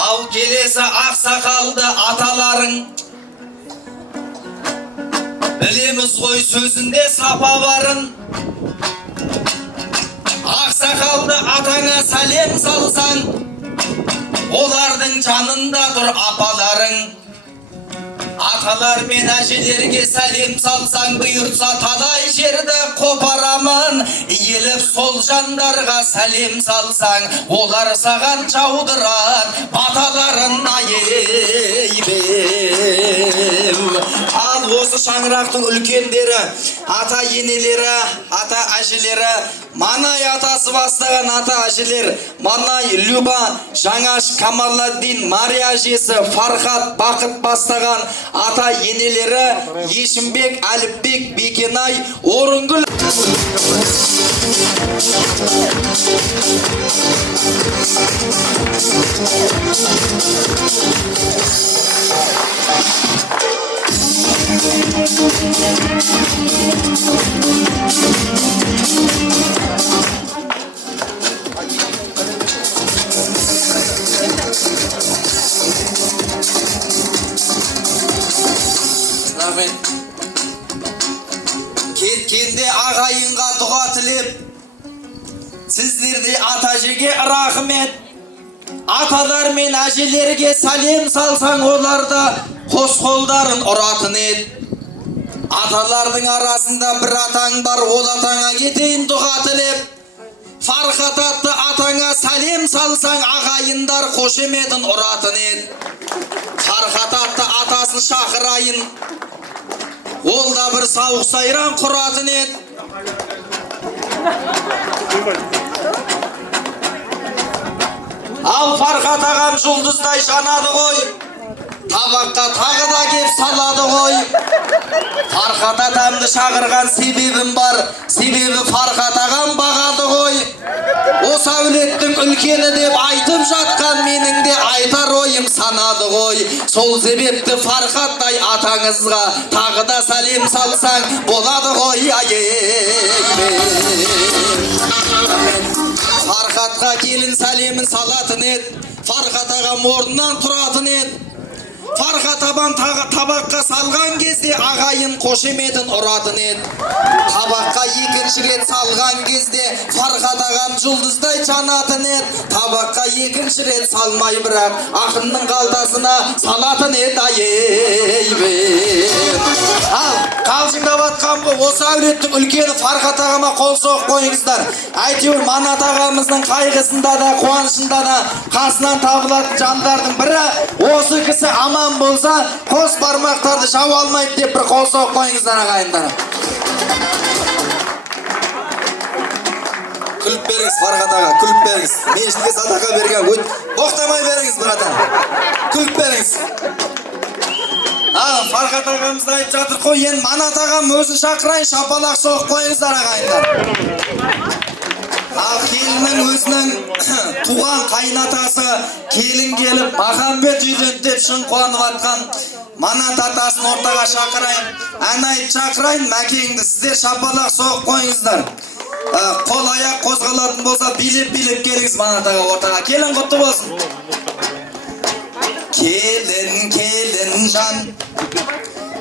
Ал келесі ақсақалды аталарың, білеміз ғой сөзінде сапа барын. Ақсақалды атаңа сәлем салсаң, олардың жанында тұр апаларың. Аталар мен әжелерге сәлем салсаң, бұйыртса талай жерді қопарамын. Еліп сол жандарға сәлем салсаң, олар саған жаудырар баталарын айбеу. Ал осы шаңырақтың үлкендері, ата енелері, ата әжелері, Манай атасы бастаған ата әжелер, Манай, Люба, Жаңаш, Камалладдин, Мария әжесі, Фархат, Бақыт бастаған ата енелері, Ешімбек, Әліпбек, Бекенай, Орынгүл. Кеткенде ағайынға дұға тілеп, сіздерде ата-әжеге рахмет. Аталар мен әжелерге сәлем салсаң, оларда қос қолдарын ұратын ед. Аталардың арасында бір атаң бар, ол атаңа кетейін дұға тілеп. Фархат атты атаңа сәлем салсаң, ағайындар қошеметін ұратын ед. Фархат атты атасын шақырайын, ол да бір сауық сайран құратын ед. Ал Фархат ағам жұлдыздай жанады ғой, табаққа тағы да кеп салады ғой. Фархат атамды шақырған себебім бар, себебі Фархат ағам бағады ғой. Осы әулеттің үлкені деп айтып жатқан менің де айтар ойым санады ғой. Сол себепті Фархаттай атаңызға тағы да сәлем салсаң болады ғой. Фархатқа келін сәлемін салатын ед, Фархат ағам орнынан тұратын ед. Фархат ағам табаққа салған кезде ағайын қошеметін ұратын ед. Табаққа екінші рет салған кезде Фархат ағам жұлдыздай жанатын ед. Табаққа екінші рет салмай бірақ ақынның қалтасына салатын ед. Ал қалжыңдап атқан бұл осы әулеттің үлкені Фархат ағама қол соғып қойыңыздар. Әйтеуір Манат ағамыздың қайғысында да қуанышында да қасынан табылатын жандардың бірі осы кісі аман болса, қос бармақтарды жау алмайды деп бір қол соғып қойыңыздар ағайындар. Күліп беріңіз Фархат аға, күліп беріңіз. Мешітке садақа берген, боқтамай беріңіз братан. Күліп беріңіз. Фархат ағамызды айтып жатыр қой, енді Манат ағам өзін шақырайын, шапалақ соғып қойыңыздар ағайындар. Ал келіннің өзінің туған қайнатасы келін келіп Махамбет үйленді деп шын қуанып атқан Манат атасын ортаға шақырайын, ән айтып шақырайын, мәкеңді сіздер шапалақ соғып қойыңыздар. Қол аяқ қозғалатын болса билеп-билеп келіңіз Манат аға ортаға. Келін құтты болсын. Келін, келін жан,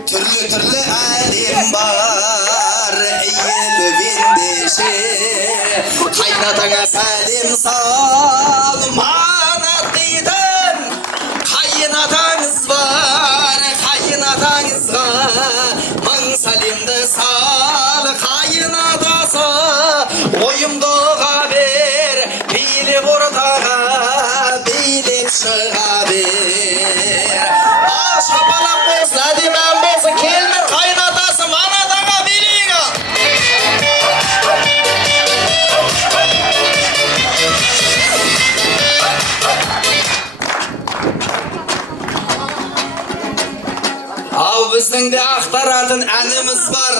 түрлі әлем бар, еліп ендеше қайнатаңа сәлем сал. Манат дейтін қайнатаңыз бар, мың сәлемді сал қайын атасы ойымдыға бер билеп ортаға билеп шыға бер шапалақ болсын әдемі ән болсын келін қайын атасы манатаға билейік ал біздің де ақтаратын әніміз бар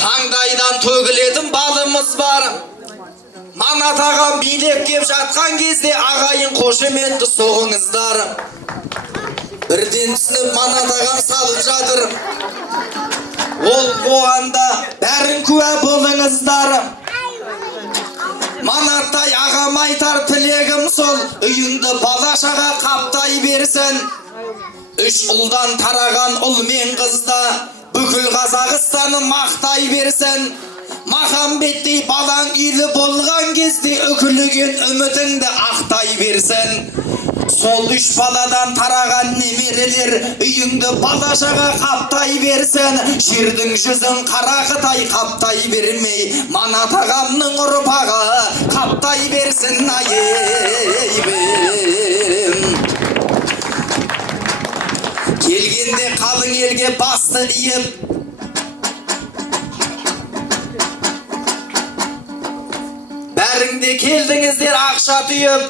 таңдайдан төгілетін балымыз бар манат ағам билеп кеп жатқан кезде ағайын қошеметті соғыңыздар бірден түсініп манат ағам салып жатыр ол оғанда бәрін куә болыңыздар манаттай ағам айтар тілегім сол үйіңді бала-шаға қаптай берсін үш ұлдан тараған ұл мен қызда бүкіл Қазақстанды мақтай берсін Махамбеттей балаң үйлі болған кезде үкіліген үмітіңді ақтай берсін сол үш баладан тараған немерелер үйіңді бала-шаға қаптай берсін жердің жүзін қарақытай қаптай бермей манат ағамның ұрпағы қаптай берсін айбем келгенде қалың елге басты иіп бәріңде келдіңіздер ақша түйіп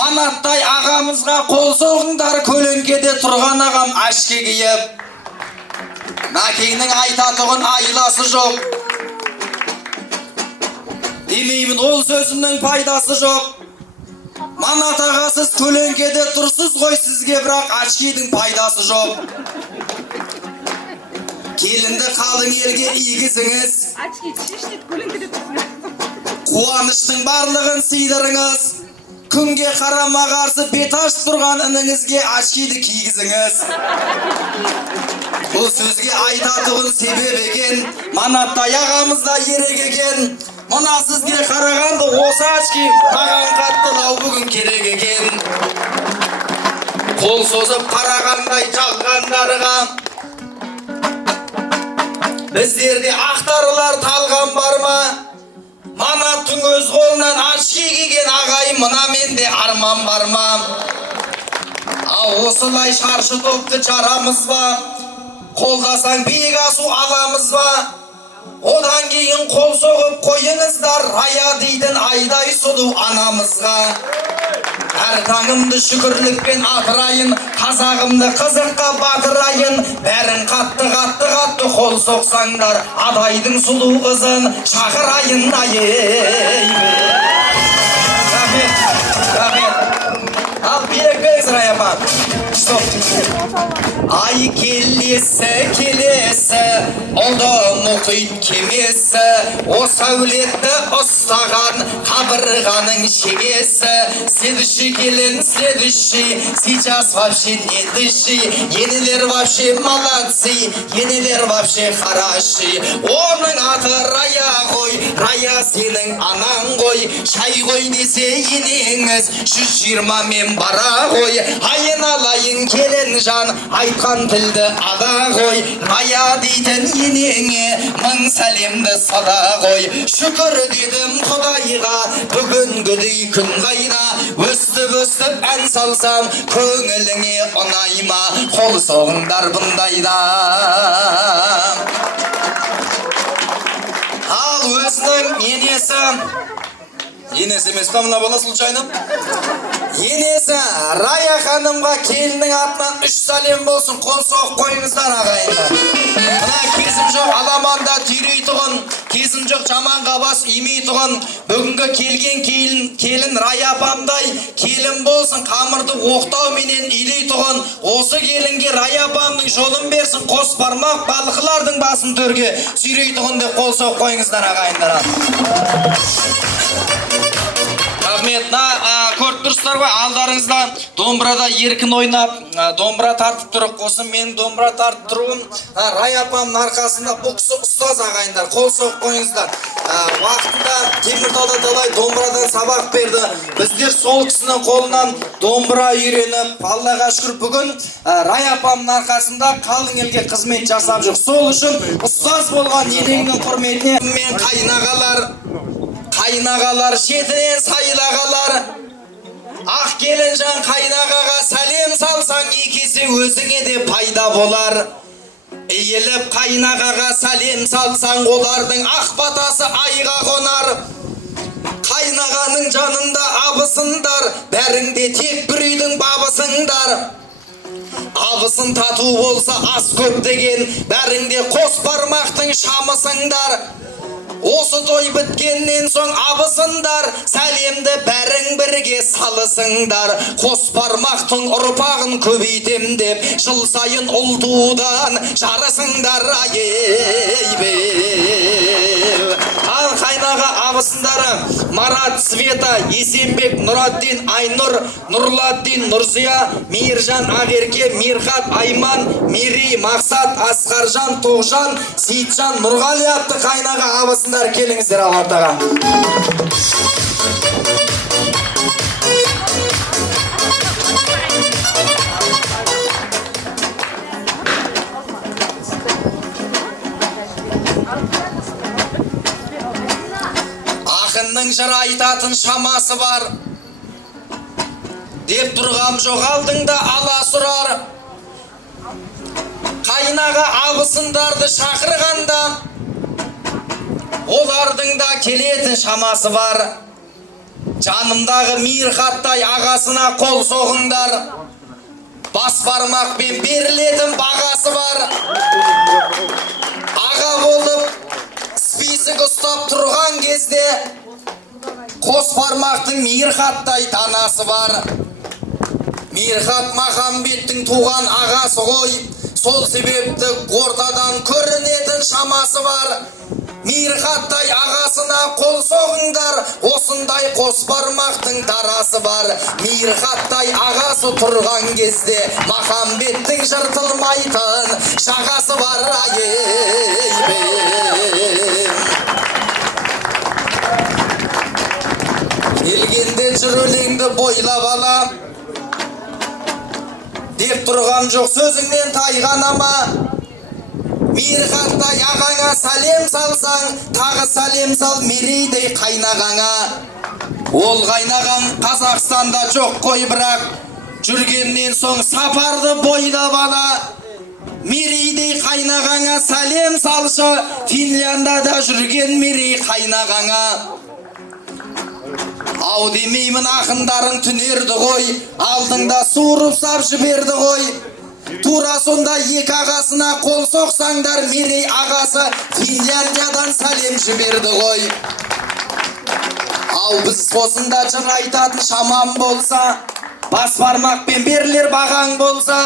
манаттай ағамызға қол соғыңдар көлеңкеде тұрған ағам ашке киіп мәкеңнің айтатұғын айласы жоқ демеймін ол сөзімнің пайдасы жоқ манат ағасыз көлеңкеде тұрсыз ғой сізге бірақ ашкидің пайдасы жоқ келінді қалың елге игізіңіз қуаныштың барлығын сыйдырыңыз күнге қарама қарсы бет ашып тұрған ініңізге ашкиді кигізіңіз бұл сөзге айтатұғын себеп екен манаттай ағамызда ерек екен мына сізге қарағанды осы ашки маған қаттылау бүгін керек екен қол созып қарағандай жалғандарға біздерде ақтарылар талған бар ма манаттың өз қолынан ашки киген ағайын мына менде арман бар ма ал осылай шаршы топты жарамыз ба қолдасаң биік асу аламыз ба одан кейін қол соғып қойыңыздар рая дейтін айдай сұлу анамызға әр таңымды шүкірлікпен атырайын қазағымды қызыққа батырайын бәрін қатты қол соқсаңдар адайдың сұлу қызын шақырайын рахмет ал билеп беріңіз рая апа ай келесі ұлы мұхит кемесі осы әулетті ұстаған қабырғаның шегесі следующий келін следующий сейчас вообще не дыши енелер вообще молодцы енелер вообще хороши оның аты рая ғой рая сенің анаң ғой шай ғой десе енеңіз 120 мен бара ғой айналайын келін жан айтқан тілді ада ғой рая дейтін енеңе мың сәлемді сала ғой шүкір дедім құдайға бүгінгідей күн қайда өстіп ән салсам көңіліңе ұнай ма қол соғыңдар бұндайда ал өзінің енесі емес па мына бала случайно енесі рая ханымға келіннің атынан 3 сәлем болсын қол соғып қойыңыздар ағайындар мына кезім жоқ аламанда түйрей тұғын кезім жоқ жаманға бас имей тұғын бүгінгі келген келін рая апамдай келін болсын қамырды оқтауменен илей тұғын осы келінге рая апамның жолын берсін қос бармақ балықлардың басын төрге сүйрей тұғын деп қол соғып қойыңыздар ағайындар рахмет көріп тұрсыз достар ғой, алдарыңызда домбырада еркін ойнап, домбыра тартып тұрып, осы менің домбыра тартып тұруым Рай апамның арқасында. Бұл кісі ұстаз ағайындар, қол соғып қойыңыздар. Уақытында Теміртауда талай домбырадан сабақ берді. Біздер сол кісінің қолынан домбыра үйреніп, Аллаға шүкір, бүгін Рай апамның арқасында қалың елге қызмет жасап жүр. Сол үшін ұстаз болған елеңнің құрметіне мен қайнағалар шетінен сайлағалар, ақ келінжан қайнағаға сәлем салсаң екесе өзіңе де пайда болар. Иіліп қайнағаға сәлем салсаң олардың ақ батасы айға қонар. Қайнағаның жанында абысындар, бәріңде тек бір үйдің бабысыңдар. Абысын тату болса ас көп деген, бәріңде қос бармақтың шамысыңдар. Осы той біткеннен соң абысындар, сәлемді бәрің бірге салысыңдар. Қос бармақтың ұрпағын көбейтем деп, жыл сайын ұл туудан жарысыңдар. Ал қайнаға абысындары Марат, Света, Есенбек, Нұраддин, Айнұр, Нұрладдин, Нұрзия, Мейіржан, Ағерке, Мирхат, Айман, Мери, Мақсат, Асқаржан, Тоғжан, Сейітжан, Нұрғали атты қайнаға абысындар, келіңіздер алтаға. Ақынның жыр айтатын шамасы бар деп тұрғам жоқ, алдыңда ала сұрар. Қайнаға абысындарды шақырғанда олардың да келетін шамасы бар. Жанымдағы Мирхаттай ағасына қол соғыңдар. Бас бармақпен берілетін бағасы бар. Аға болып список ұстап тұрған кезде қос бармақтың Мирхаттай данасы бар. Мирхат Махамбеттің туған ағасы ғой, сол себепті ортадан көрінетін шамасы бар. Мирхаттай ағасына қол соғыңдар, осындай қос бармақтың дарасы бар. Мирхаттай ағасы тұрған кезде Махамбеттің жыртылмайтын шағасы бар. Келгенде жүр өлеңді бойлап ала деп тұрғам жоқ, сөзіңнен тайған ама. Мирхаттай ағаңа сәлем салсаң, тағы сәлем сал Мерейдей қайнағаңа. Ол қайнағаң Қазақстанда жоқ қой, бірақ жүргеннен соң сапарды бойлап ала. Мерейдей қайнағаңа сәлем салшы, Финляндияда жүрген Мерей қайнағаңа. Ау демеймін, ақындарың түнерді ғой, алдыңда суырып сап жіберді ғой. Тура сонда екі ағасына қол соқсаңдар, Мерей ағасы Финляндиядан сәлем жіберді ғой. Ау біз осында жыр айтатын шамам болса, бас бармақпен берілер бағаң болса,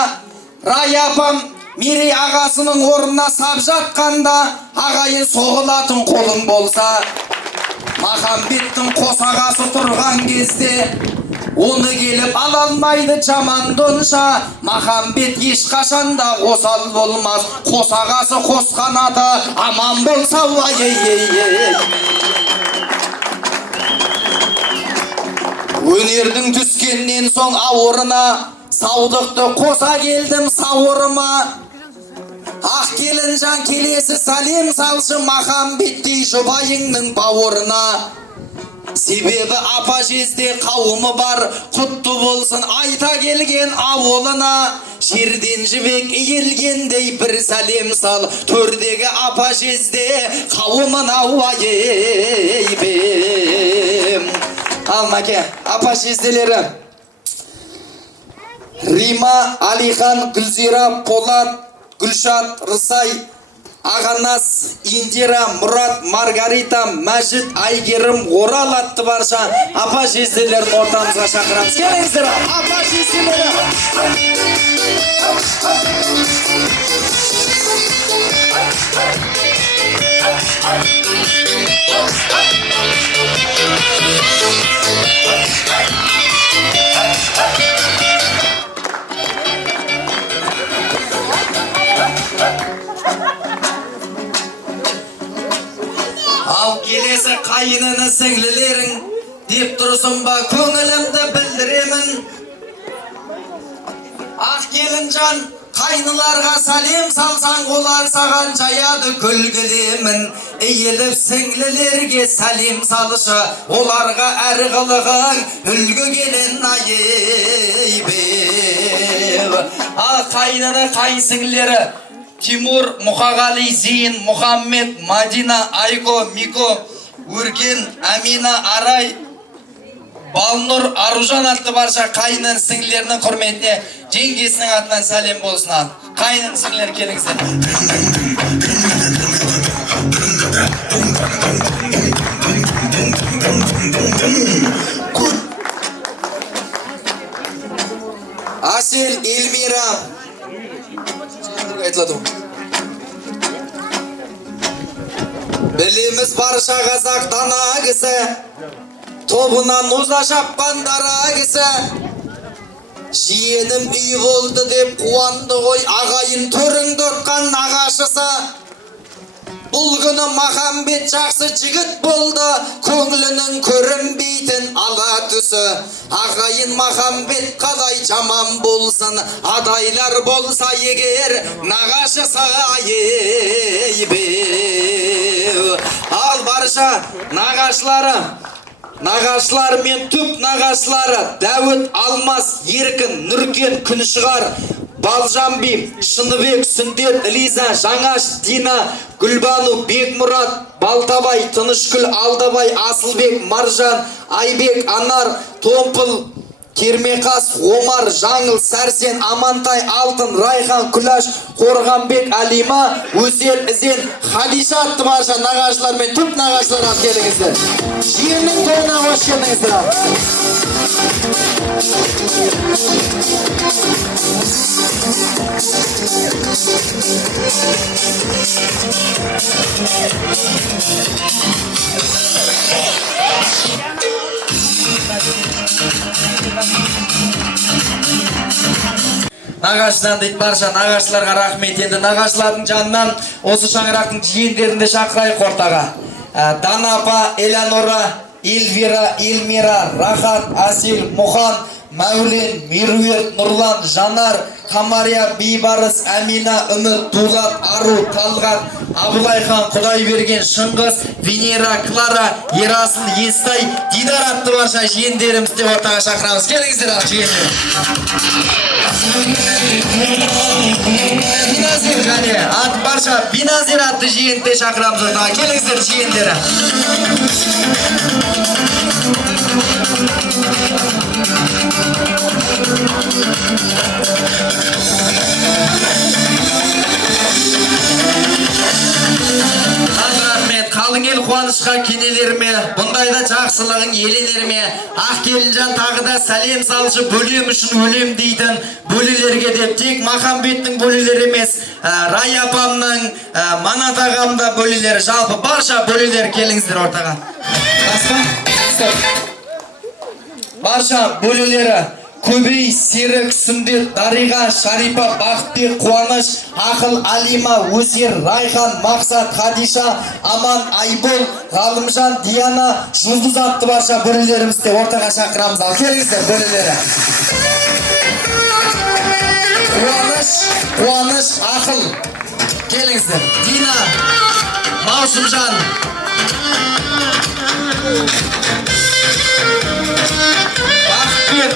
Рай апам Мерей ағасының орнына сап жатқанда, ағайын соғылатын қолың болса. Махамбеттің қос ағасы тұрған кезде оны келіп ала алмайды жаман донша. Махамбет ешқашанда осал болмас, қос ағасы қос қанаты аман болса. Өнердің түскеннен соң ауырына, саудықты қоса келдім сауырыма. Ақ келінжан келесі сәлем салшы, Махамбеттей жұбайыңның бауырына. Себебі апа жезде қауымы бар, құтты болсын айта келген ауылына. Жерден жібек иілгендей бір сәлем сал, төрдегі апа жезде қауымына. Ал мәке, апа жезделері Рима, Алихан, Гүлзира, Полат, Гүлшат, Рысай, Ағанас, Индира, Мұрат, Маргарита, Мәжит, Айгерім, Орал атты барша апа жезделерін ортамызға шақырамыз. Келіңіздер, апа жезделері! сіңлілерің деп тұрсын ба көңілімді білдіремін. Ақ келін жан қайныларға сәлем салсаң олар саған жаяды күлгілемін. Иіліп сіңлілерге сәлем салышы оларға әр қылығың үлгі келін айбеп. Ал қайнını қайын сіңлілері Тимур, Мұқағали, Зейін, Мұхаммед, Мадина, Айко, Мико, Өркен, Амина, Арай, Балнұр, Аружан атты барша қайнын сіңлілерінің құрметіне жеңгесінің атынан сәлем болсын. Қайнын сіңлілер келіңіздер. Асел, Эльмира. Білеміз барша қазақ дана кісі, тобынан оза шапқандара кісі. Жиенім үй болды деп қуанды ғой, ағайын төріңді отқан нағашысы. Бұл күні Махамбет жақсы жігіт болды, көңілінің көрінбейтін ала түсі. Ағайын Махамбет қалай жаман болсын, адайлар болса егер нағашысы айбеу. Ал барша нағашылары мен түп нағашылары Дәуіт, Алмас, Еркін, Нүркен, Күншығар, Балжанби, Шыныбек, Сүндет, Лиза, Жаңаш, Дина, Гүлбану, Бекмұрат, Балтабай, Тынышкүл, Алдабай, Асылбек, Маржан, Айбек, Анар, Томпыл, Кермеқас, Омар, Жаңыл, Сәрсен, Амантай, Алтын, Райхан, Күлаш, Қорғанбек, Алима, Өсел, Ізен, Халиша атты барша нағашылар мен түп нағашылар ат келіңіздер. Жиеннің тойына қош келіңіздер. Нағашыдан дейді барша нағашыларға рахмет. Енді нағашылардың жанынан осы шаңырақтың жиендерінде шақырайық ортаға. Дана апа, Элеонора, Эльвира, Эльмира, Рахат, Асил, Мұхан, Мәулен, Меруерт, Нұрлан, Жанар, Камария, Бейбарыс, Амина, Үміт, Дулат, Ару, Талғат, Абылайхан, Құдайберген, Шыңғыс, Венера, Клара, Ерасыл, Естай, Дидар атты барша жиендерімізді ортаға шақырамыз. Келіңіздер ақ жиендер. Биназир және ат барша Биназир атты жиенде шақырамыз ортаға. Келіңіздер жиендері. Қалың ел қуанышқа кенелеріме, бұндайда жақсылығың еленеріме, ақ келінжан тағы да сәлем салшы бөлем үшін өлем дейтін бөлелерге деп тек Махамбеттің бөлелері емес, Рай апамның, Манат ағамда бөлелері, жалпы барша бөлелер келіңіздер ортаға. Барша бөлелері Көбей, Серік, Сүндет, Дариға, Шарипа, Бақытбек, Қуаныш, Ақыл, Алима, Өсер, Райхан, Мақсат, Хадиша, Аман, Айбол, Ғалымжан, Диана, Жұлдыз атты барша бөлелерімізді ортаға шақырамыз. Ал келіңіздер бөлелері. Қуаныш, Ақыл. Келіңіздер. Дина, Маусымжан.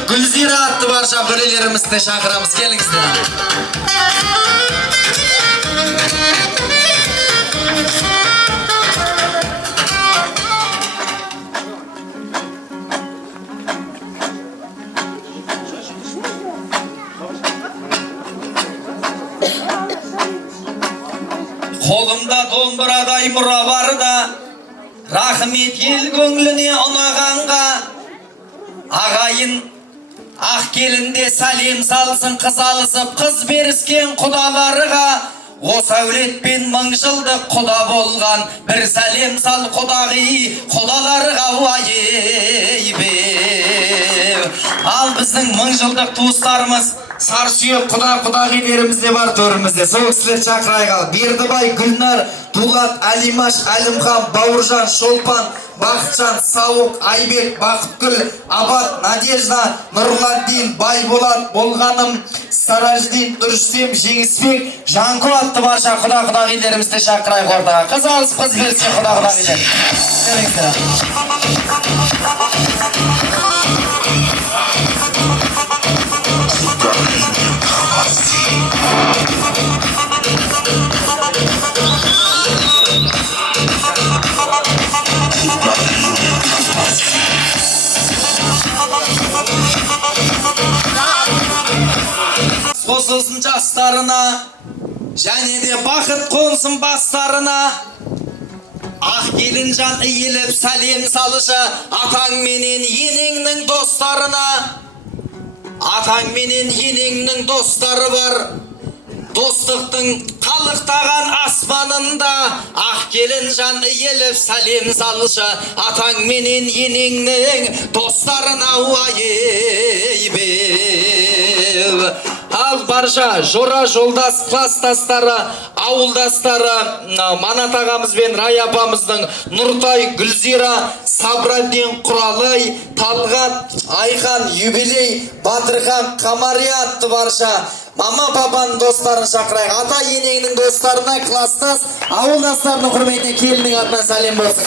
Гүлзира атты барша бөлелерімізді шақырамыз. Келіңіздер. Қолымда домбырадай мұра бар да, рахмет ел көңіліне ұнағанға. Ағайын ақ келінде сәлем салсын қыз алысып, қыз беріскен құдаларыға. Осы әулетпен мың жылдық құда болған, бір сәлем сал құдағи құдаларыға уайбе. Ал біздің мың жылдық туыстарымыз Сарсүйек құдағилеріміз де бар төрімізде. Сол кісілер шақырайық ал. Бердібай, Гүлнар, Дулат, Алимаш, Әлімхан, Бауыржан, Шолпан, Бақытжан, Сауық, Айбек, Бақытгүл, Абат, Надежда, Нұрладдин, Байболат, Болғаным, Сараждин, Үрстем, Жеңісбек, Жанқу атты барша құдағилерімізді шақырайық ортаға. Қыз алысып қыз берсе құдағилер. Қосылсын жастарына, және де бақыт қонсын бастарына. Ақ келінжан иіліп сәлем салышы атаң менен енеңнің достарына. Атаң менен енеңнің достары бар, достықтың қалықтаған аспанында. Ақ келінжан иіліп сәлем салышы атаң менен енеңнің достарына. Ал барша жора жолдас класстастары, ауылдастары, Манат ағамыз бен Рай апамыздың Нұртай, Гүлзира, Сабраддин, Құралай, Талғат, Айхан, Юбилей, Батырхан, Қамария атты барша мама папаның достарын шақырайық. Ата енеңнің достарына, класстас, ауылдастарының құрметіне келінің атынан сәлем болсын.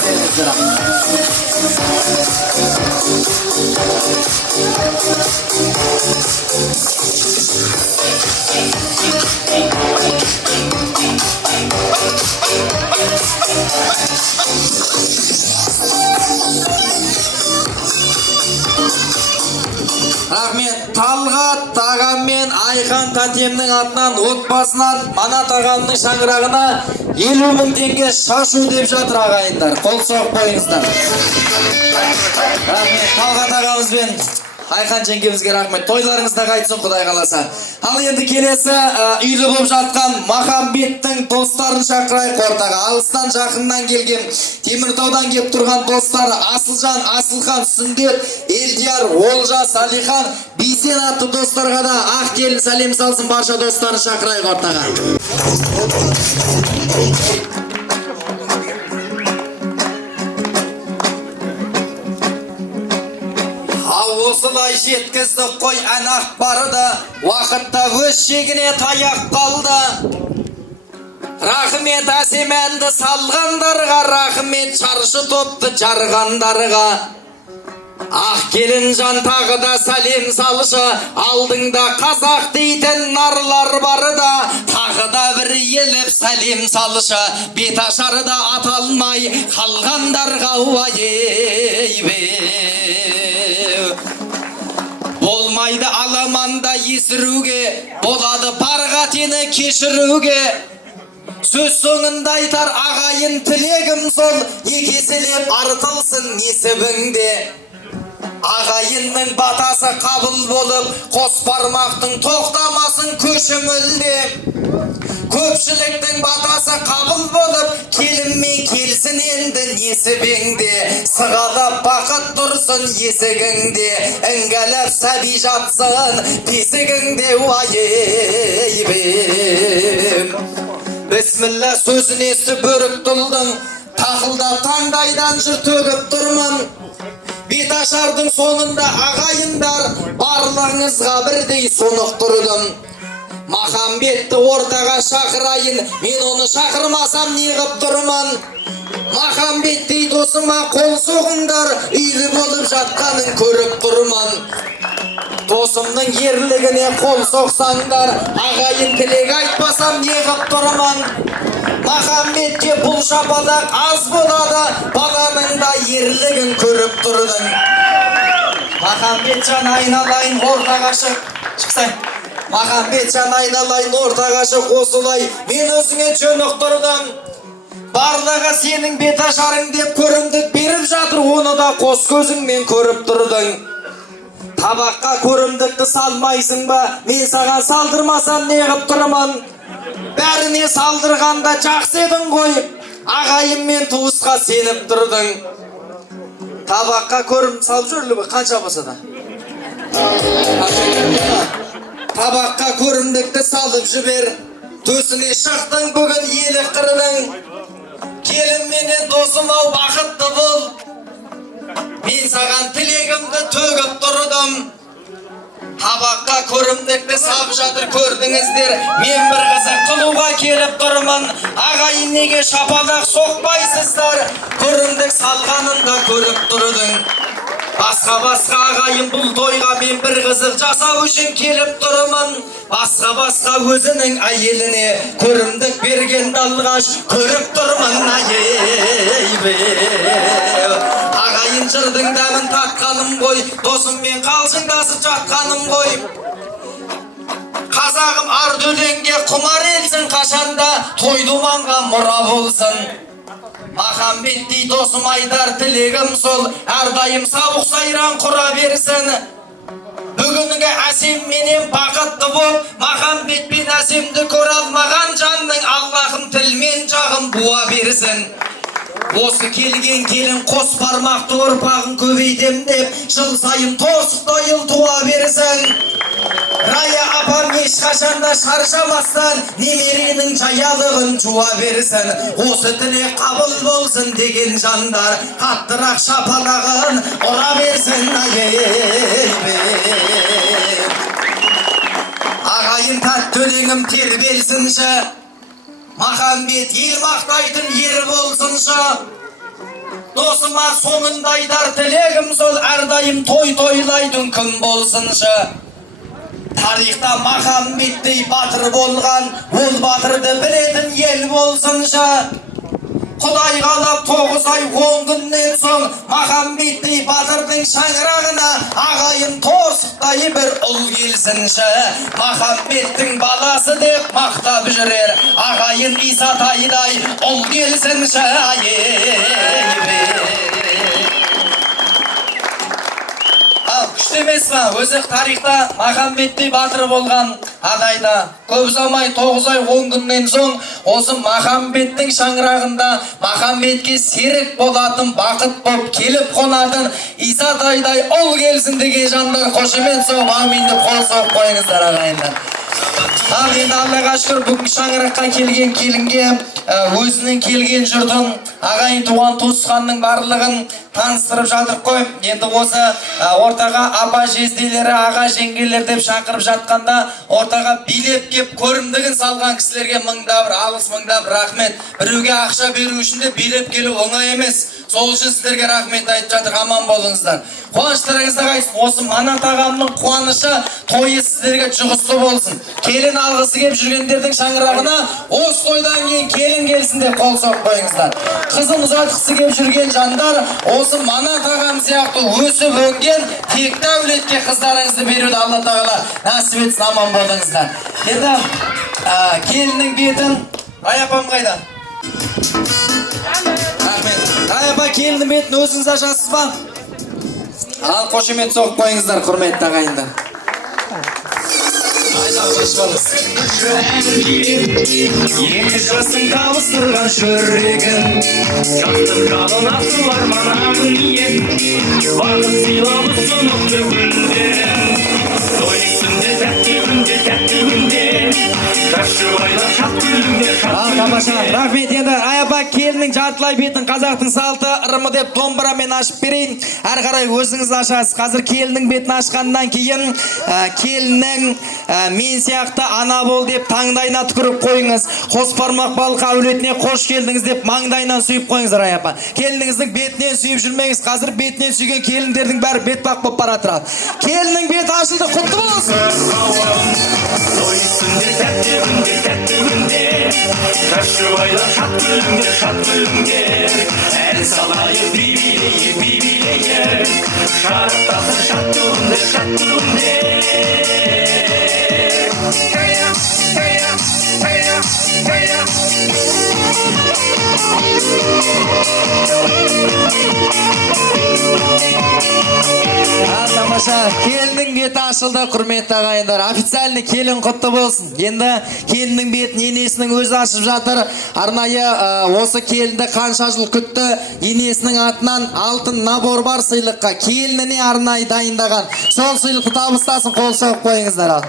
Рахмет. Талғат ағам мен Айхан тәтемнің атынан, отбасынан Манат ағамның шаңырағына 50 мың теңге шашу деп жатыр ағайындар. Қол соғып қойыңыздар. Рахмет. Талғат ағамыз бен Айхан жеңгемізге рахмет. Тойларыңызда қайтсын Құдай қаласа. Ал енді келесі үйлі болып жатқан Махамбеттің достарын шақырайық ортаға. Алыстан жақыннан келген, Теміртаудан кеп тұрған достары Асылжан, Асылхан, Сүндет, Элдияр, Олжас, Алихан, Бейсен атты достарға да ақ келін сәлем салсын. Барша достарын шақырайық ортаға. Осылай жеткіздік қой ән ақпарды, уақытта өз шегіне таяқ қалды. Рахмет әсем әнді салғандарға, рахмет шаршы топты жарғандарға. Ақ келін жан тағы да сәлем салышы, алдыңда қазақ дейтін нарлар бары да, тағы да бір еліп сәлем салышы, бет ашары да аталмай қалғандарға. Болмайды аламанда есіруге, болады парғатені кешіруге. Сөз соңында айтар ағайын тілегім сол, екеселеп артылсын несібіңде. Ағайынның батасы қабыл болып, қос бармақтың тоқтамасын көші мүлде. Көпшіліктің батасы қабыл болып, келінмен келсін енді несібіңде. Сығалап бақыт тұрсын есігіңде, іңгәліп сәби жатсын бесігіңде. Бісміллә сөзін естіп бөрік тұлдың, тақылдап таңдайдан жыр төгіп тұрмын. Беташардың соңында ағайындар, барлығыңызға бірдей сонық тұрдым. Махамбетті ортаға шақырайын, мен оны шақырмасам неғып тұрман. Махамбеттей досыма қол соғыңдар, үйлі болып жатқанын көріп тұрман. Досымның ерлігіне қол соқсаңдар, ағайын тілек айтпасам неғып тұрман. Махамбетке бұл шапалақ аз болады, баланың да ерлігін көріп тұрдың. Махамбетжан айналайын ортаға шықсай. Махамбетжан айналайын ортаға шық, осылай мен өзіңе жөн ұқтырдым. Барлығы сенің беташарың деп көрімдік беріп жатыр, оны да қос көзіңмен көріп тұрдың. Табаққа көрімдікті салмайсың ба, мен саған салдырмасам неғып тұрман. Бәріне салдырғанда жақсы едің ғой, ағайын мен туысқа сеніп тұрдың. Табаққа көрім салып жүрлі бі, қанша болса да. Табаққа көрімдікті салып жібер. Төсіне шықтың бүгін елі қырының. Келін менен досым ау бақытты бол. Мен саған тілегімді төгіп тұрдым. Табаққа көрімдікті сап жатыр көрдіңіздер. Мен бір қызық қылуға келіп тұрмын. Ағайын неге шапалақ соқпайсыздар? Көрімдік салғанында көріп тұрдың. Басқа ағайын бұл тойға мен бір қызық жасау үшін келіп тұрмын. Басқа өзінің әйеліне көрімдік берген алғаш көріп тұрмын. Ағайын жырдың дәмін татқаным ғой, досыммен қалжыңдасып жатқаным ғой. Қазағым ард өлеңге құмар елсін, қашанда той думанға мұра болсын. Махамбеттей досым айтар тілегім сол, әрдайым сауық сайран құра берсін. Бүгінгі әсем менен бақытты боп, Махамбет пен әсемді көр алмаған жанның Аллахым тілмен жағым буа берсін. Осы келген келін қос бармақты ұрпағын көбейтем деп, жыл сайын тосықтай туа берсін. Рая апам ешқашанда шаршамастан немеренің жаялығын жуа берсін. Осы тілек қабыл болсын деген жандар қаттырақ шапалағын ұра берсін. Ағайын тәтті өлеңім тербелсінші, Махамбет ел мақтайтын ер болсыншы. Досыма соңында айтар тілегім сол, әрдайым тойлайтын күн болсыншы. Тарихта Махамбеттей батыр болған, ол батырды білетін ел болсыншы. Құдай қалап 9 ай 10 күннен соң Махамбеттей батырдың шаңырағына ағайын торсықтай бір ұл келсінші. Махамбеттің баласы деп мақтап жүрер ағайын Исатайдай ұл келсінші. Күшті емес па? Өзі тарихта Махамбеттей батыр болған адайда көп ұзамай 9 ай 10 күннен соң осы Махамбеттің шаңырағында Махамбетке серік болатын, бақыт боп келіп қонатын Исатайдай ұл келсін деген жандар қошемет соғып амин деп қол соғып қойыңыздар ағайындар. Ал енді Аллаға шүкір бүгін шаңыраққа келген келінге өзінің келген жұртын, ағайын туған туысқанның барлығын таныстырып жатыр қой. Енді осы ортаға апа жезделері, аға жеңгелер деп шақырып жатқанда ортаға билеп кеп көрімдігін салған кісілерге мыңдап алғыс, мыңдап рахмет. Біреуге ақша беру үшін де билеп келу оңай емес. Сол үшін сіздерге рахмет айтып жатыр, аман болыңыздар. Қуаныштарыңызда қайсын. Осы Манат ағамның қуанышы тойы сіздерге жұғысты болсын. Келін алғысы кеп жүргендердің шаңырағына осы тойдан кейін келін келсін деп қол соғып қойыңыздар. Қызын ұзатқысы кеп жүрген жандар осы Манат ағам сияқты өсіп өнген текті әулетке қыздарыңызды беруді Алла тағала нәсіп етсін, аман болыңыздар. Енді келіннің бетін Аяпам қайда? Рахмет. Аяпа келіннің бетін өзіңіз ашасыз ба? Ал қошемет соғып қойыңыздар, құрметті ағайындар. Екі жасың табыстырған жүрегін, жастырған асылар манағын ниет, бақыт сыйлап ұсынып күндерін. Той үстінде тәтті күнде, Жашыбайлар шат күліңдер, шат күліңдер. Рахмет. Енді Аяпа келінің жартылай бетін қазақтың салты ырымы деп домбырамен ашып берейін. Әр қарай өзіңіз ашасыз. Қазір келінің бетін ашқаннан кейін келінің мен сияқты ана бол деп таңдайына түкіріп қойыңыз. Қос бармақ балқа әулетіне қош келдіңіз деп маңдайынан сүйіп қойыңыздар Аяпа. Келініңіздің бетінен сүйіп жүрмеңіз. Қазір бетінен сүйген келіндердің бәрі бетпақ болып бара тұрады. Келінің беті ашылды, құтты болсын. Тәтті күнде, Жашыбайлар шат күліңдер, ән салайық би-билейік, шарықтасын шат күліңдер. Тамаша, келіннің беті ашылды, құрметті ағайындар. Официальный келін құтты болсын. Енді келіннің бетін енесінің өзі ашып жатыр. Арнайы осы келінді қанша жыл күтті. Енесінің атынан алтын набор бар сыйлыққа. Келініне арнайы дайындаған. Сол сыйлықты табыстасын, қол соғып қойыңыздар ал.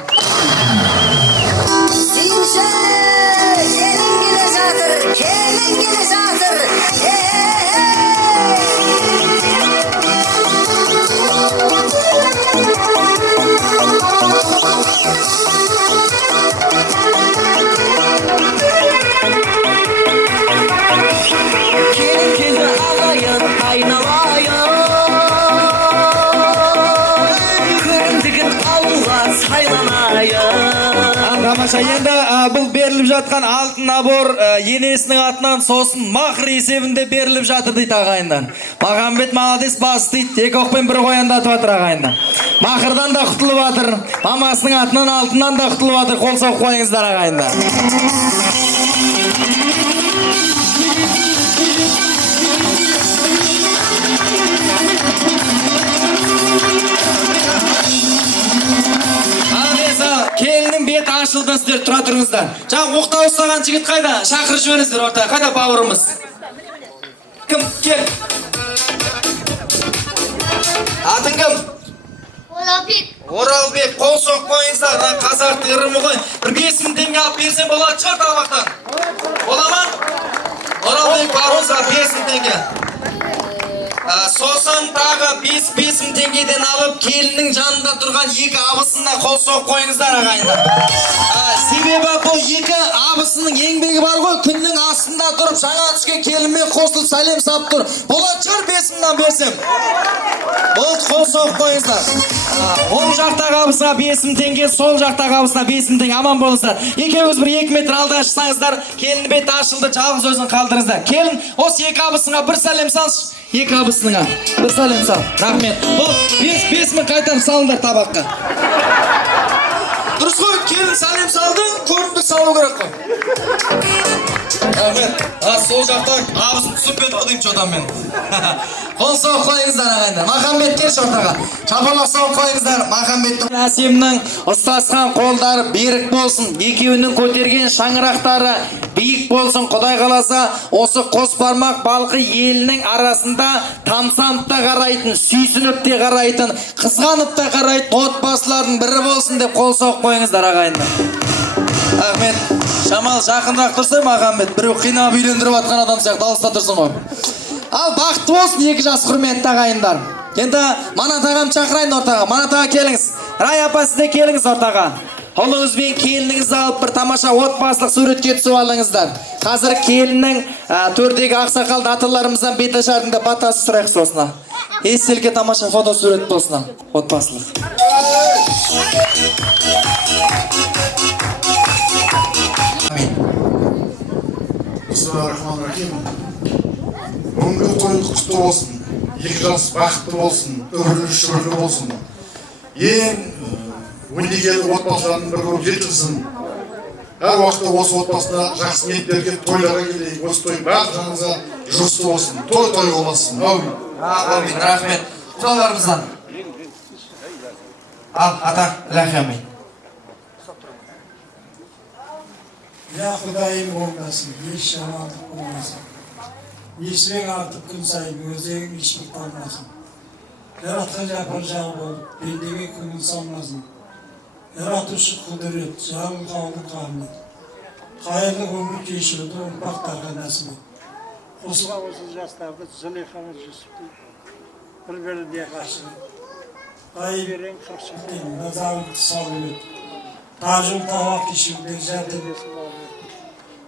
Келін келе жатыр. Келin keldi ağayın, aynalayın. Көрімдігін ауылға сайланайын. Тамаша, енді бұл беріліп жатқан алтын набор енесінің атынан сосын мақыр есебінде беріліп жатыр дейді ағайындар. Мағамбет молодец бас дейді, екі оқпен бір қояндатып жатыр ағайындар. Мақырдан да құтылып жатыр, мамасының атынан алтыннан да құтылып жатыр. Қол соғып қойыңыздар ағайындар. Келіннің беті ашылды, сіздер тұра тұрыңыздар. Жаңа оқта ұстаған жігіт қайда? Шақырып жіберіңіздер ортаға. Қайда бауырымыз? Кім? Кел. Атың кім? Оралбек. Оралбек, қол соғып қойыңыздар. Қазақтың ырымы ғой. Бір 5000 теңге алып берсем болады, шығар табақтан. Бола ма? Оралбек бауырымызға 5000 теңге. Сосын тағы 5000 теңгеден алып келіннің жанында тұрған екі абысына қол соғып қойыңыздар ағайындар. Себебі бұл екі абысының еңбегі бар ғой, күннің астында тұрып жаңа түскен келінмен қосылып сәлем сап тұр. Болады шығар 5000-нан берсем. Болды, қол соғып қойыңыздар. Оң жақтағы абысына 5000 теңге, сол жақтағы абысына 5000 теңге. Аман болыңыздар. Екеуіңіз бір 2 метр алда шықсаңыздар, келін беті ашылды, жалғыз өзін қалдырыңыздар. Келін осы екі абысына бір сәлем салшы. Екі абысыныңа бір сәлем сал. Рахмет. Бұл 5000 қайтарып салыңдар табаққа. Дұрыс қой, келін сәлем салды, көрімдік салу керек қой. Рахмет. Сол жақта абысын түсіп бет қойдым жодан мен. Қол соғып қойыңыздар ағайындар. Махамбет келші ортаға. Шапалақ соғып қойыңыздар. Махамбеттің әсемнің ұстасқан қолдары берік болсын. Екеуінің көтерген шаңырақтары биік болсын. Құдай қаласа, осы қос бармақ балқы елінің арасында тамсанып та қарайтын, сүйсініп те қарайтын, қызғанып та қарайтын отбасылардың бірі болсын деп қол соғып қойыңыздар ағайындар. Рахмет. Шамал жақынырақ тұрсай Махамбет. Біреу қинап үйлендіріп атқан адам сияқты алыста тұрсын ғой. Ал бақытты болсын екі жас құрметті ағайындар. Енді Манат ағам шақырайын ортаға. Манат аға келіңіз. Рай апа сіз де келіңіз ортаға. Ұлыңыз бен келініңізді алып бір тамаша отбасылық суретке түсіп алыңыздар. Қазір келіннің төрдегі ақсақалды аталарымыздан беташардың батасы сұрайық сосына. Естелікке тамаша фото сурет болсын отбасылық. Бисмиллахир-рахманир-рахим. Бүгінгі тойыңыз құтты болсын. Екі жас бақытты болсын, үрлі-шүрлі болсын. Ең өнегелі отбасылардың бір болып жетілсін. Әр уақытта осы отбасына жақсы ниеттерге тойларға келейік. Осы той барлық жағыңызға жүрісті болсын. Той боласын. Әумин. Әумин, рахмет. Құдаларымыздан. Ал, ата, ләхәмин. Ya Құдайым болмасын, еш жамандық болмасын. Есімең артып күн сайын өзегің ешбір қалмасын. Яратқан жапыр жағы болып, пендеге күнін салмасын. Яратушы құдірет, жағын қаудың қамет. Қайырлы өмір кешіруді ұрпақтарға нәсіп ет. Қосылған осы жастарды Зылиха мен Жүсіпті бір-біріне қашырып. Қай берең қыршықтен назарыңды салып ет. Тажыл тауақ кешуде жәрдемесін алып ет.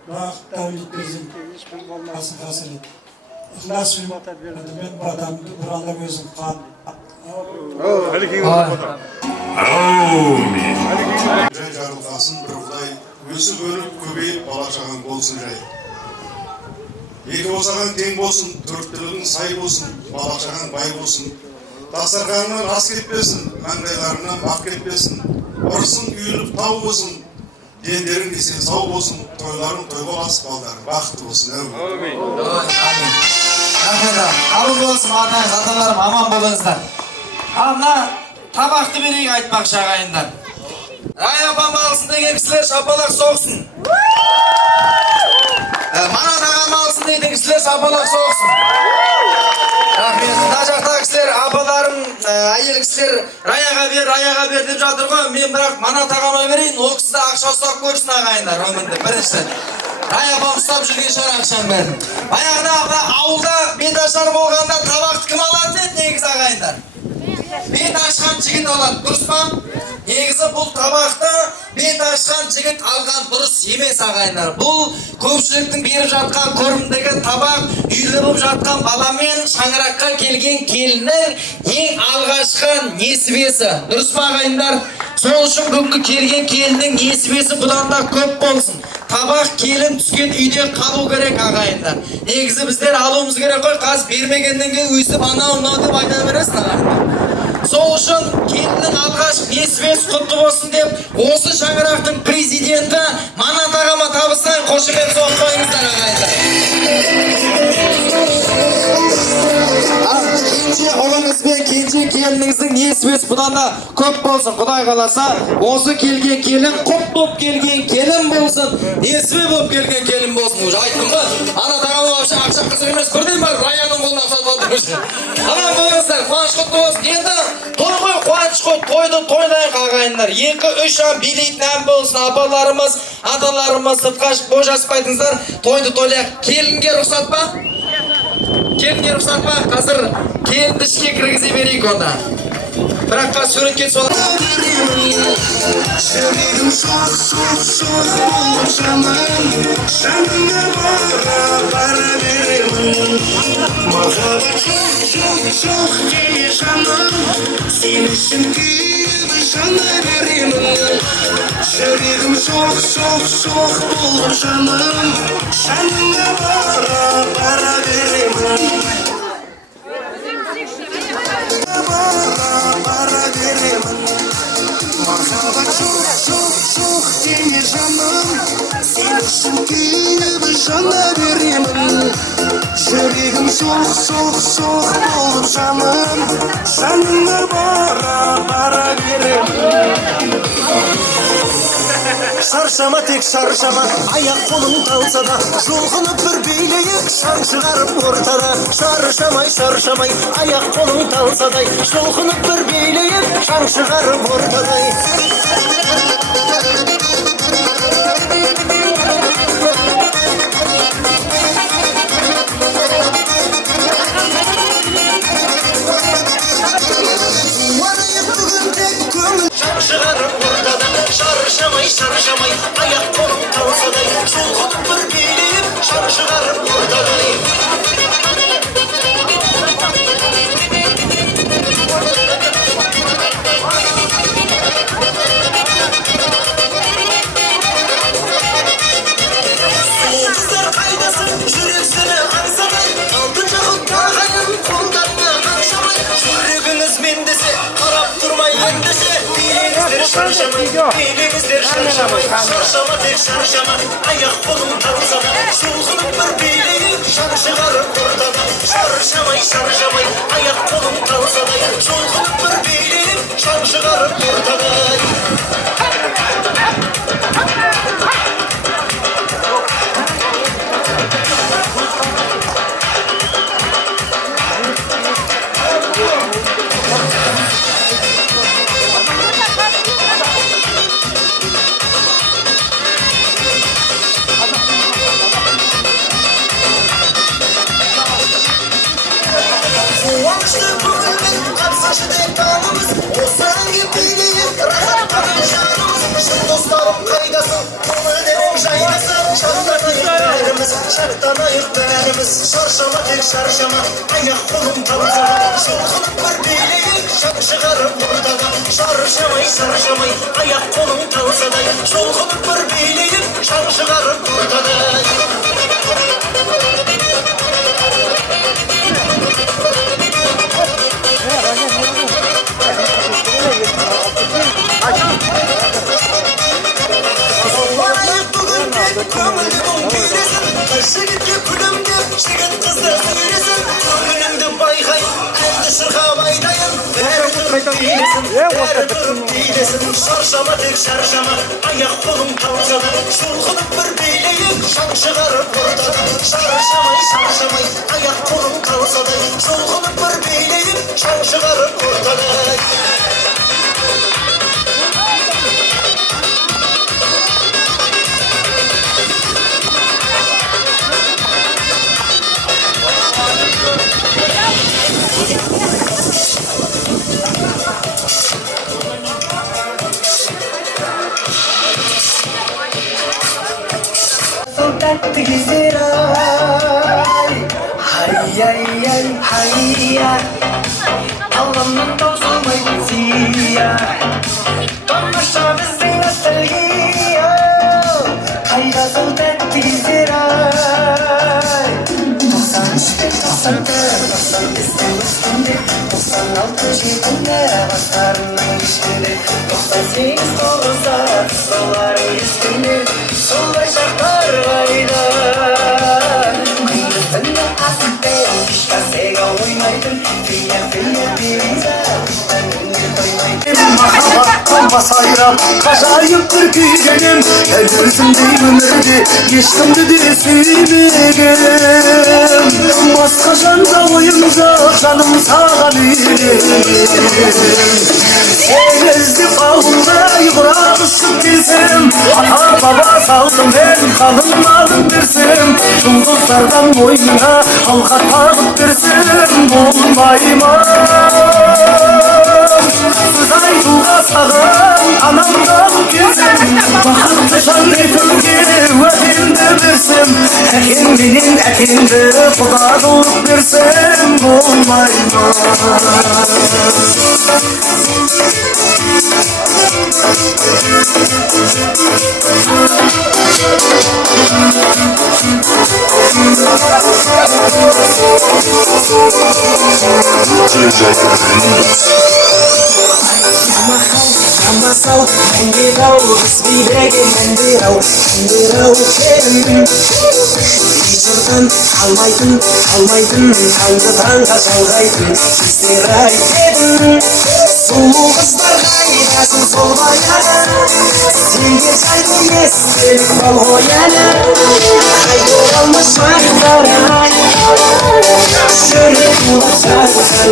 Бақыт дәулет перзентке ешбір болмасын қасірет. Ықлас пен бата берді, мен батамды бұралып өзім қан. Жай жарылқасын бір Құдай, өсіп өніп көбейіп бала шағаң болсын жай. Екі босаған тең болсын, төрттілігің сай болсын, бала шағаң бай болсын. Дастарханынан ас кетпесін, маңдайларынан бақ кетпесін. Ұрысың үйіліп тау болсын, дендерің есен сау болсын, тойларың той боласып балдарың бақытты болсын. Әумин. Рахмет. Қабыл болсын атаңыз, аталарым аман болыңыздар. Мына табақты берейік айтпақшы ағайындар. Рая апам алсын деген кісілер шапалақ соқсын. Манат ағам алсын деген кісілер шапалақ соқсын. Рахмет. Мына жақтағы кісілер, апаларым, әйел кісілер раяға бер деп жатыр ғой. Мен бірақ Манат ағама берейін, ол кісі ақша ұстап көрсін ағайындар, өмірінде бірінші. Рая апам ұстап жүрген шығар ақшаның бәрін. Баяғыда ауылда бет ашар болғанда табақты кім алады деді негізі ағайындар. Бет ашқан жігіт алады, дұрыс па? Негізі бұл табақты бет ашқан жігіт алған дұрыс емес ағайындар. Бұл көпшіліктің беріп жатқан көрімдегі табақ үйлі болып жатқан баламен шаңыраққа келген келіннің ең алғашқы несібесі. Дұрыс па ағайындар? Сол үшін бүгінгі келген келіннің несібесі бұдан да көп болсын. Табақ келін түскен үйде қалу керек ағайындар. Негізі біздер алуымыз керек қой, қазір бермегеннен кейін өйстіп анау деп айта бересің ағайындар. Сол үшін келіннің алғашқы несібесі құтты болсын деп, осы шаңырақтың президенті Манат ағама табыстайын, қошемет соғып қойыңыздар ағайындар. Кенже ұлыңыз бен кенже келініңіздің несібесі бұдан да көп болсын. Құдай қаласа, осы келген келін құт болып келген келін болсын, несібе болып келген келін болсын. Уже айттым ғой, Манат ағама ақша қызық емес, бірден бар Раяның қолына ұқсатып отырмын. Аман болыңыздар, қуаныш құтты болсын. Енді той ғой, қуаныш қой, тойды тойлайық ағайындар. 2-3 ан билейтін ән болсын, апаларымыз, аталарымыз сыртқа бой жаспайтыңыздар, тойды тойлайық. Келінге рұқсат па? Келінге рұқсат па? Қазір келінді ішке кіргізе берейік онда. Біраққа суретке түсіп Жүрегім шоқ болып жаным, жаныңа бара беремін. Махаббат жоқ дене жаным, сен үшін күйіп жана беремін. Жүрегім шоқ болып жаным, жаныңа бара беремін. Бара беремін. Махаббат жоқ дене жаным, сен үшін күйіп жана беремін. Жүрегім шоқ болып жаным, жаныңа бара беремін. Шаршама тек шаршама, аяқ қолың талса да, жұлқынып бір билейік, шаң шығарып ортада. Шаршамай, аяқ қолың талса да, жұлқынып бір билейік, шаң шығарып ортада. Шаршамай, аяқ қолың талсадай, жұлқынып бір билейіп, шаң шығарып ортадай. Сендіздер қайдасың, жүрек сені аңсамай, алтын жағып тағайын, қолдарына қаншамай. Жүрегіңіз мен десе, қарап тұрмай ендесе, билеңіздер шаршамай, шаршама тек шаршама, аяқ қолың талса да, жұлқынып бір билейік, шаң шығарып ортада. Шаршамай, аяқ қолың талса да, жұлқынып бір билейік, шаң шығарып ортада. Қуанышты көңілмен қапсашы деп танымыз, осы әнге билейік, рахаттанып жанымыз. Шын достарым қайдасың, көңілдерің жайнасың, шаттанайық бәріміз. Шаршама тек шаршама, аяқ қолың талса да, жұлқынып бір билейік, шаң шығарып ортада. Шаршамай, аяқ қолың талса да, жұлқынып бір билейік, шаң шығарып ортада. Көңілді бұл бересің, жігітке күлімдеп, жігіт қызды сүйресің. Көңіліңді байқайын, әнді шырқап айтайын, бәрі билесін бәрі тұрып билесін шаршама тек шаршама аяқ қолың таусада шұлқынып бір билейік шаң шығарып ортада шаршамай аяқ қолың таусада шұлқынып бір билейік шаң шығарып ортада Tәтті кездер ай алламнан таусылмайтын сия тамаша біздің ностальгия қайда сол тәтті кездер ай 93 95-те өскенде 96 жетінде бастарының кешкенде 98 9-да соларың ескенде солай шақтар қайда күндіздің асықпен кешкасега ойнайтын фия бериза махаббаттан басайрап қажайып бір күйгенім дәл өзіңдей өмірде ешкімді де сүймегем басқа жанға ойым жоқ жаным саған үйленем сені іздеп ауылдай құрақ ұшып келсем ата баба салдым мен ханым алып берсем жұлдыздардан мойнына алқа тағып берсем болмай ма сіз айтуға саған анамдан келсем бақытты жан етуге уәдемді берсем әкем менен әкемді құда қылып берсем болмай ма Амасау, әндерау, бізбейдегі әндерау, келін жұрдан алмайтын, таңды таңға жалғайтын сіздер айтедім сұлу қыздар қайдасың сол баяғы сенде жайт емес серік бол ғой әлі қайда оралмас шақтар жүрек болып жатқан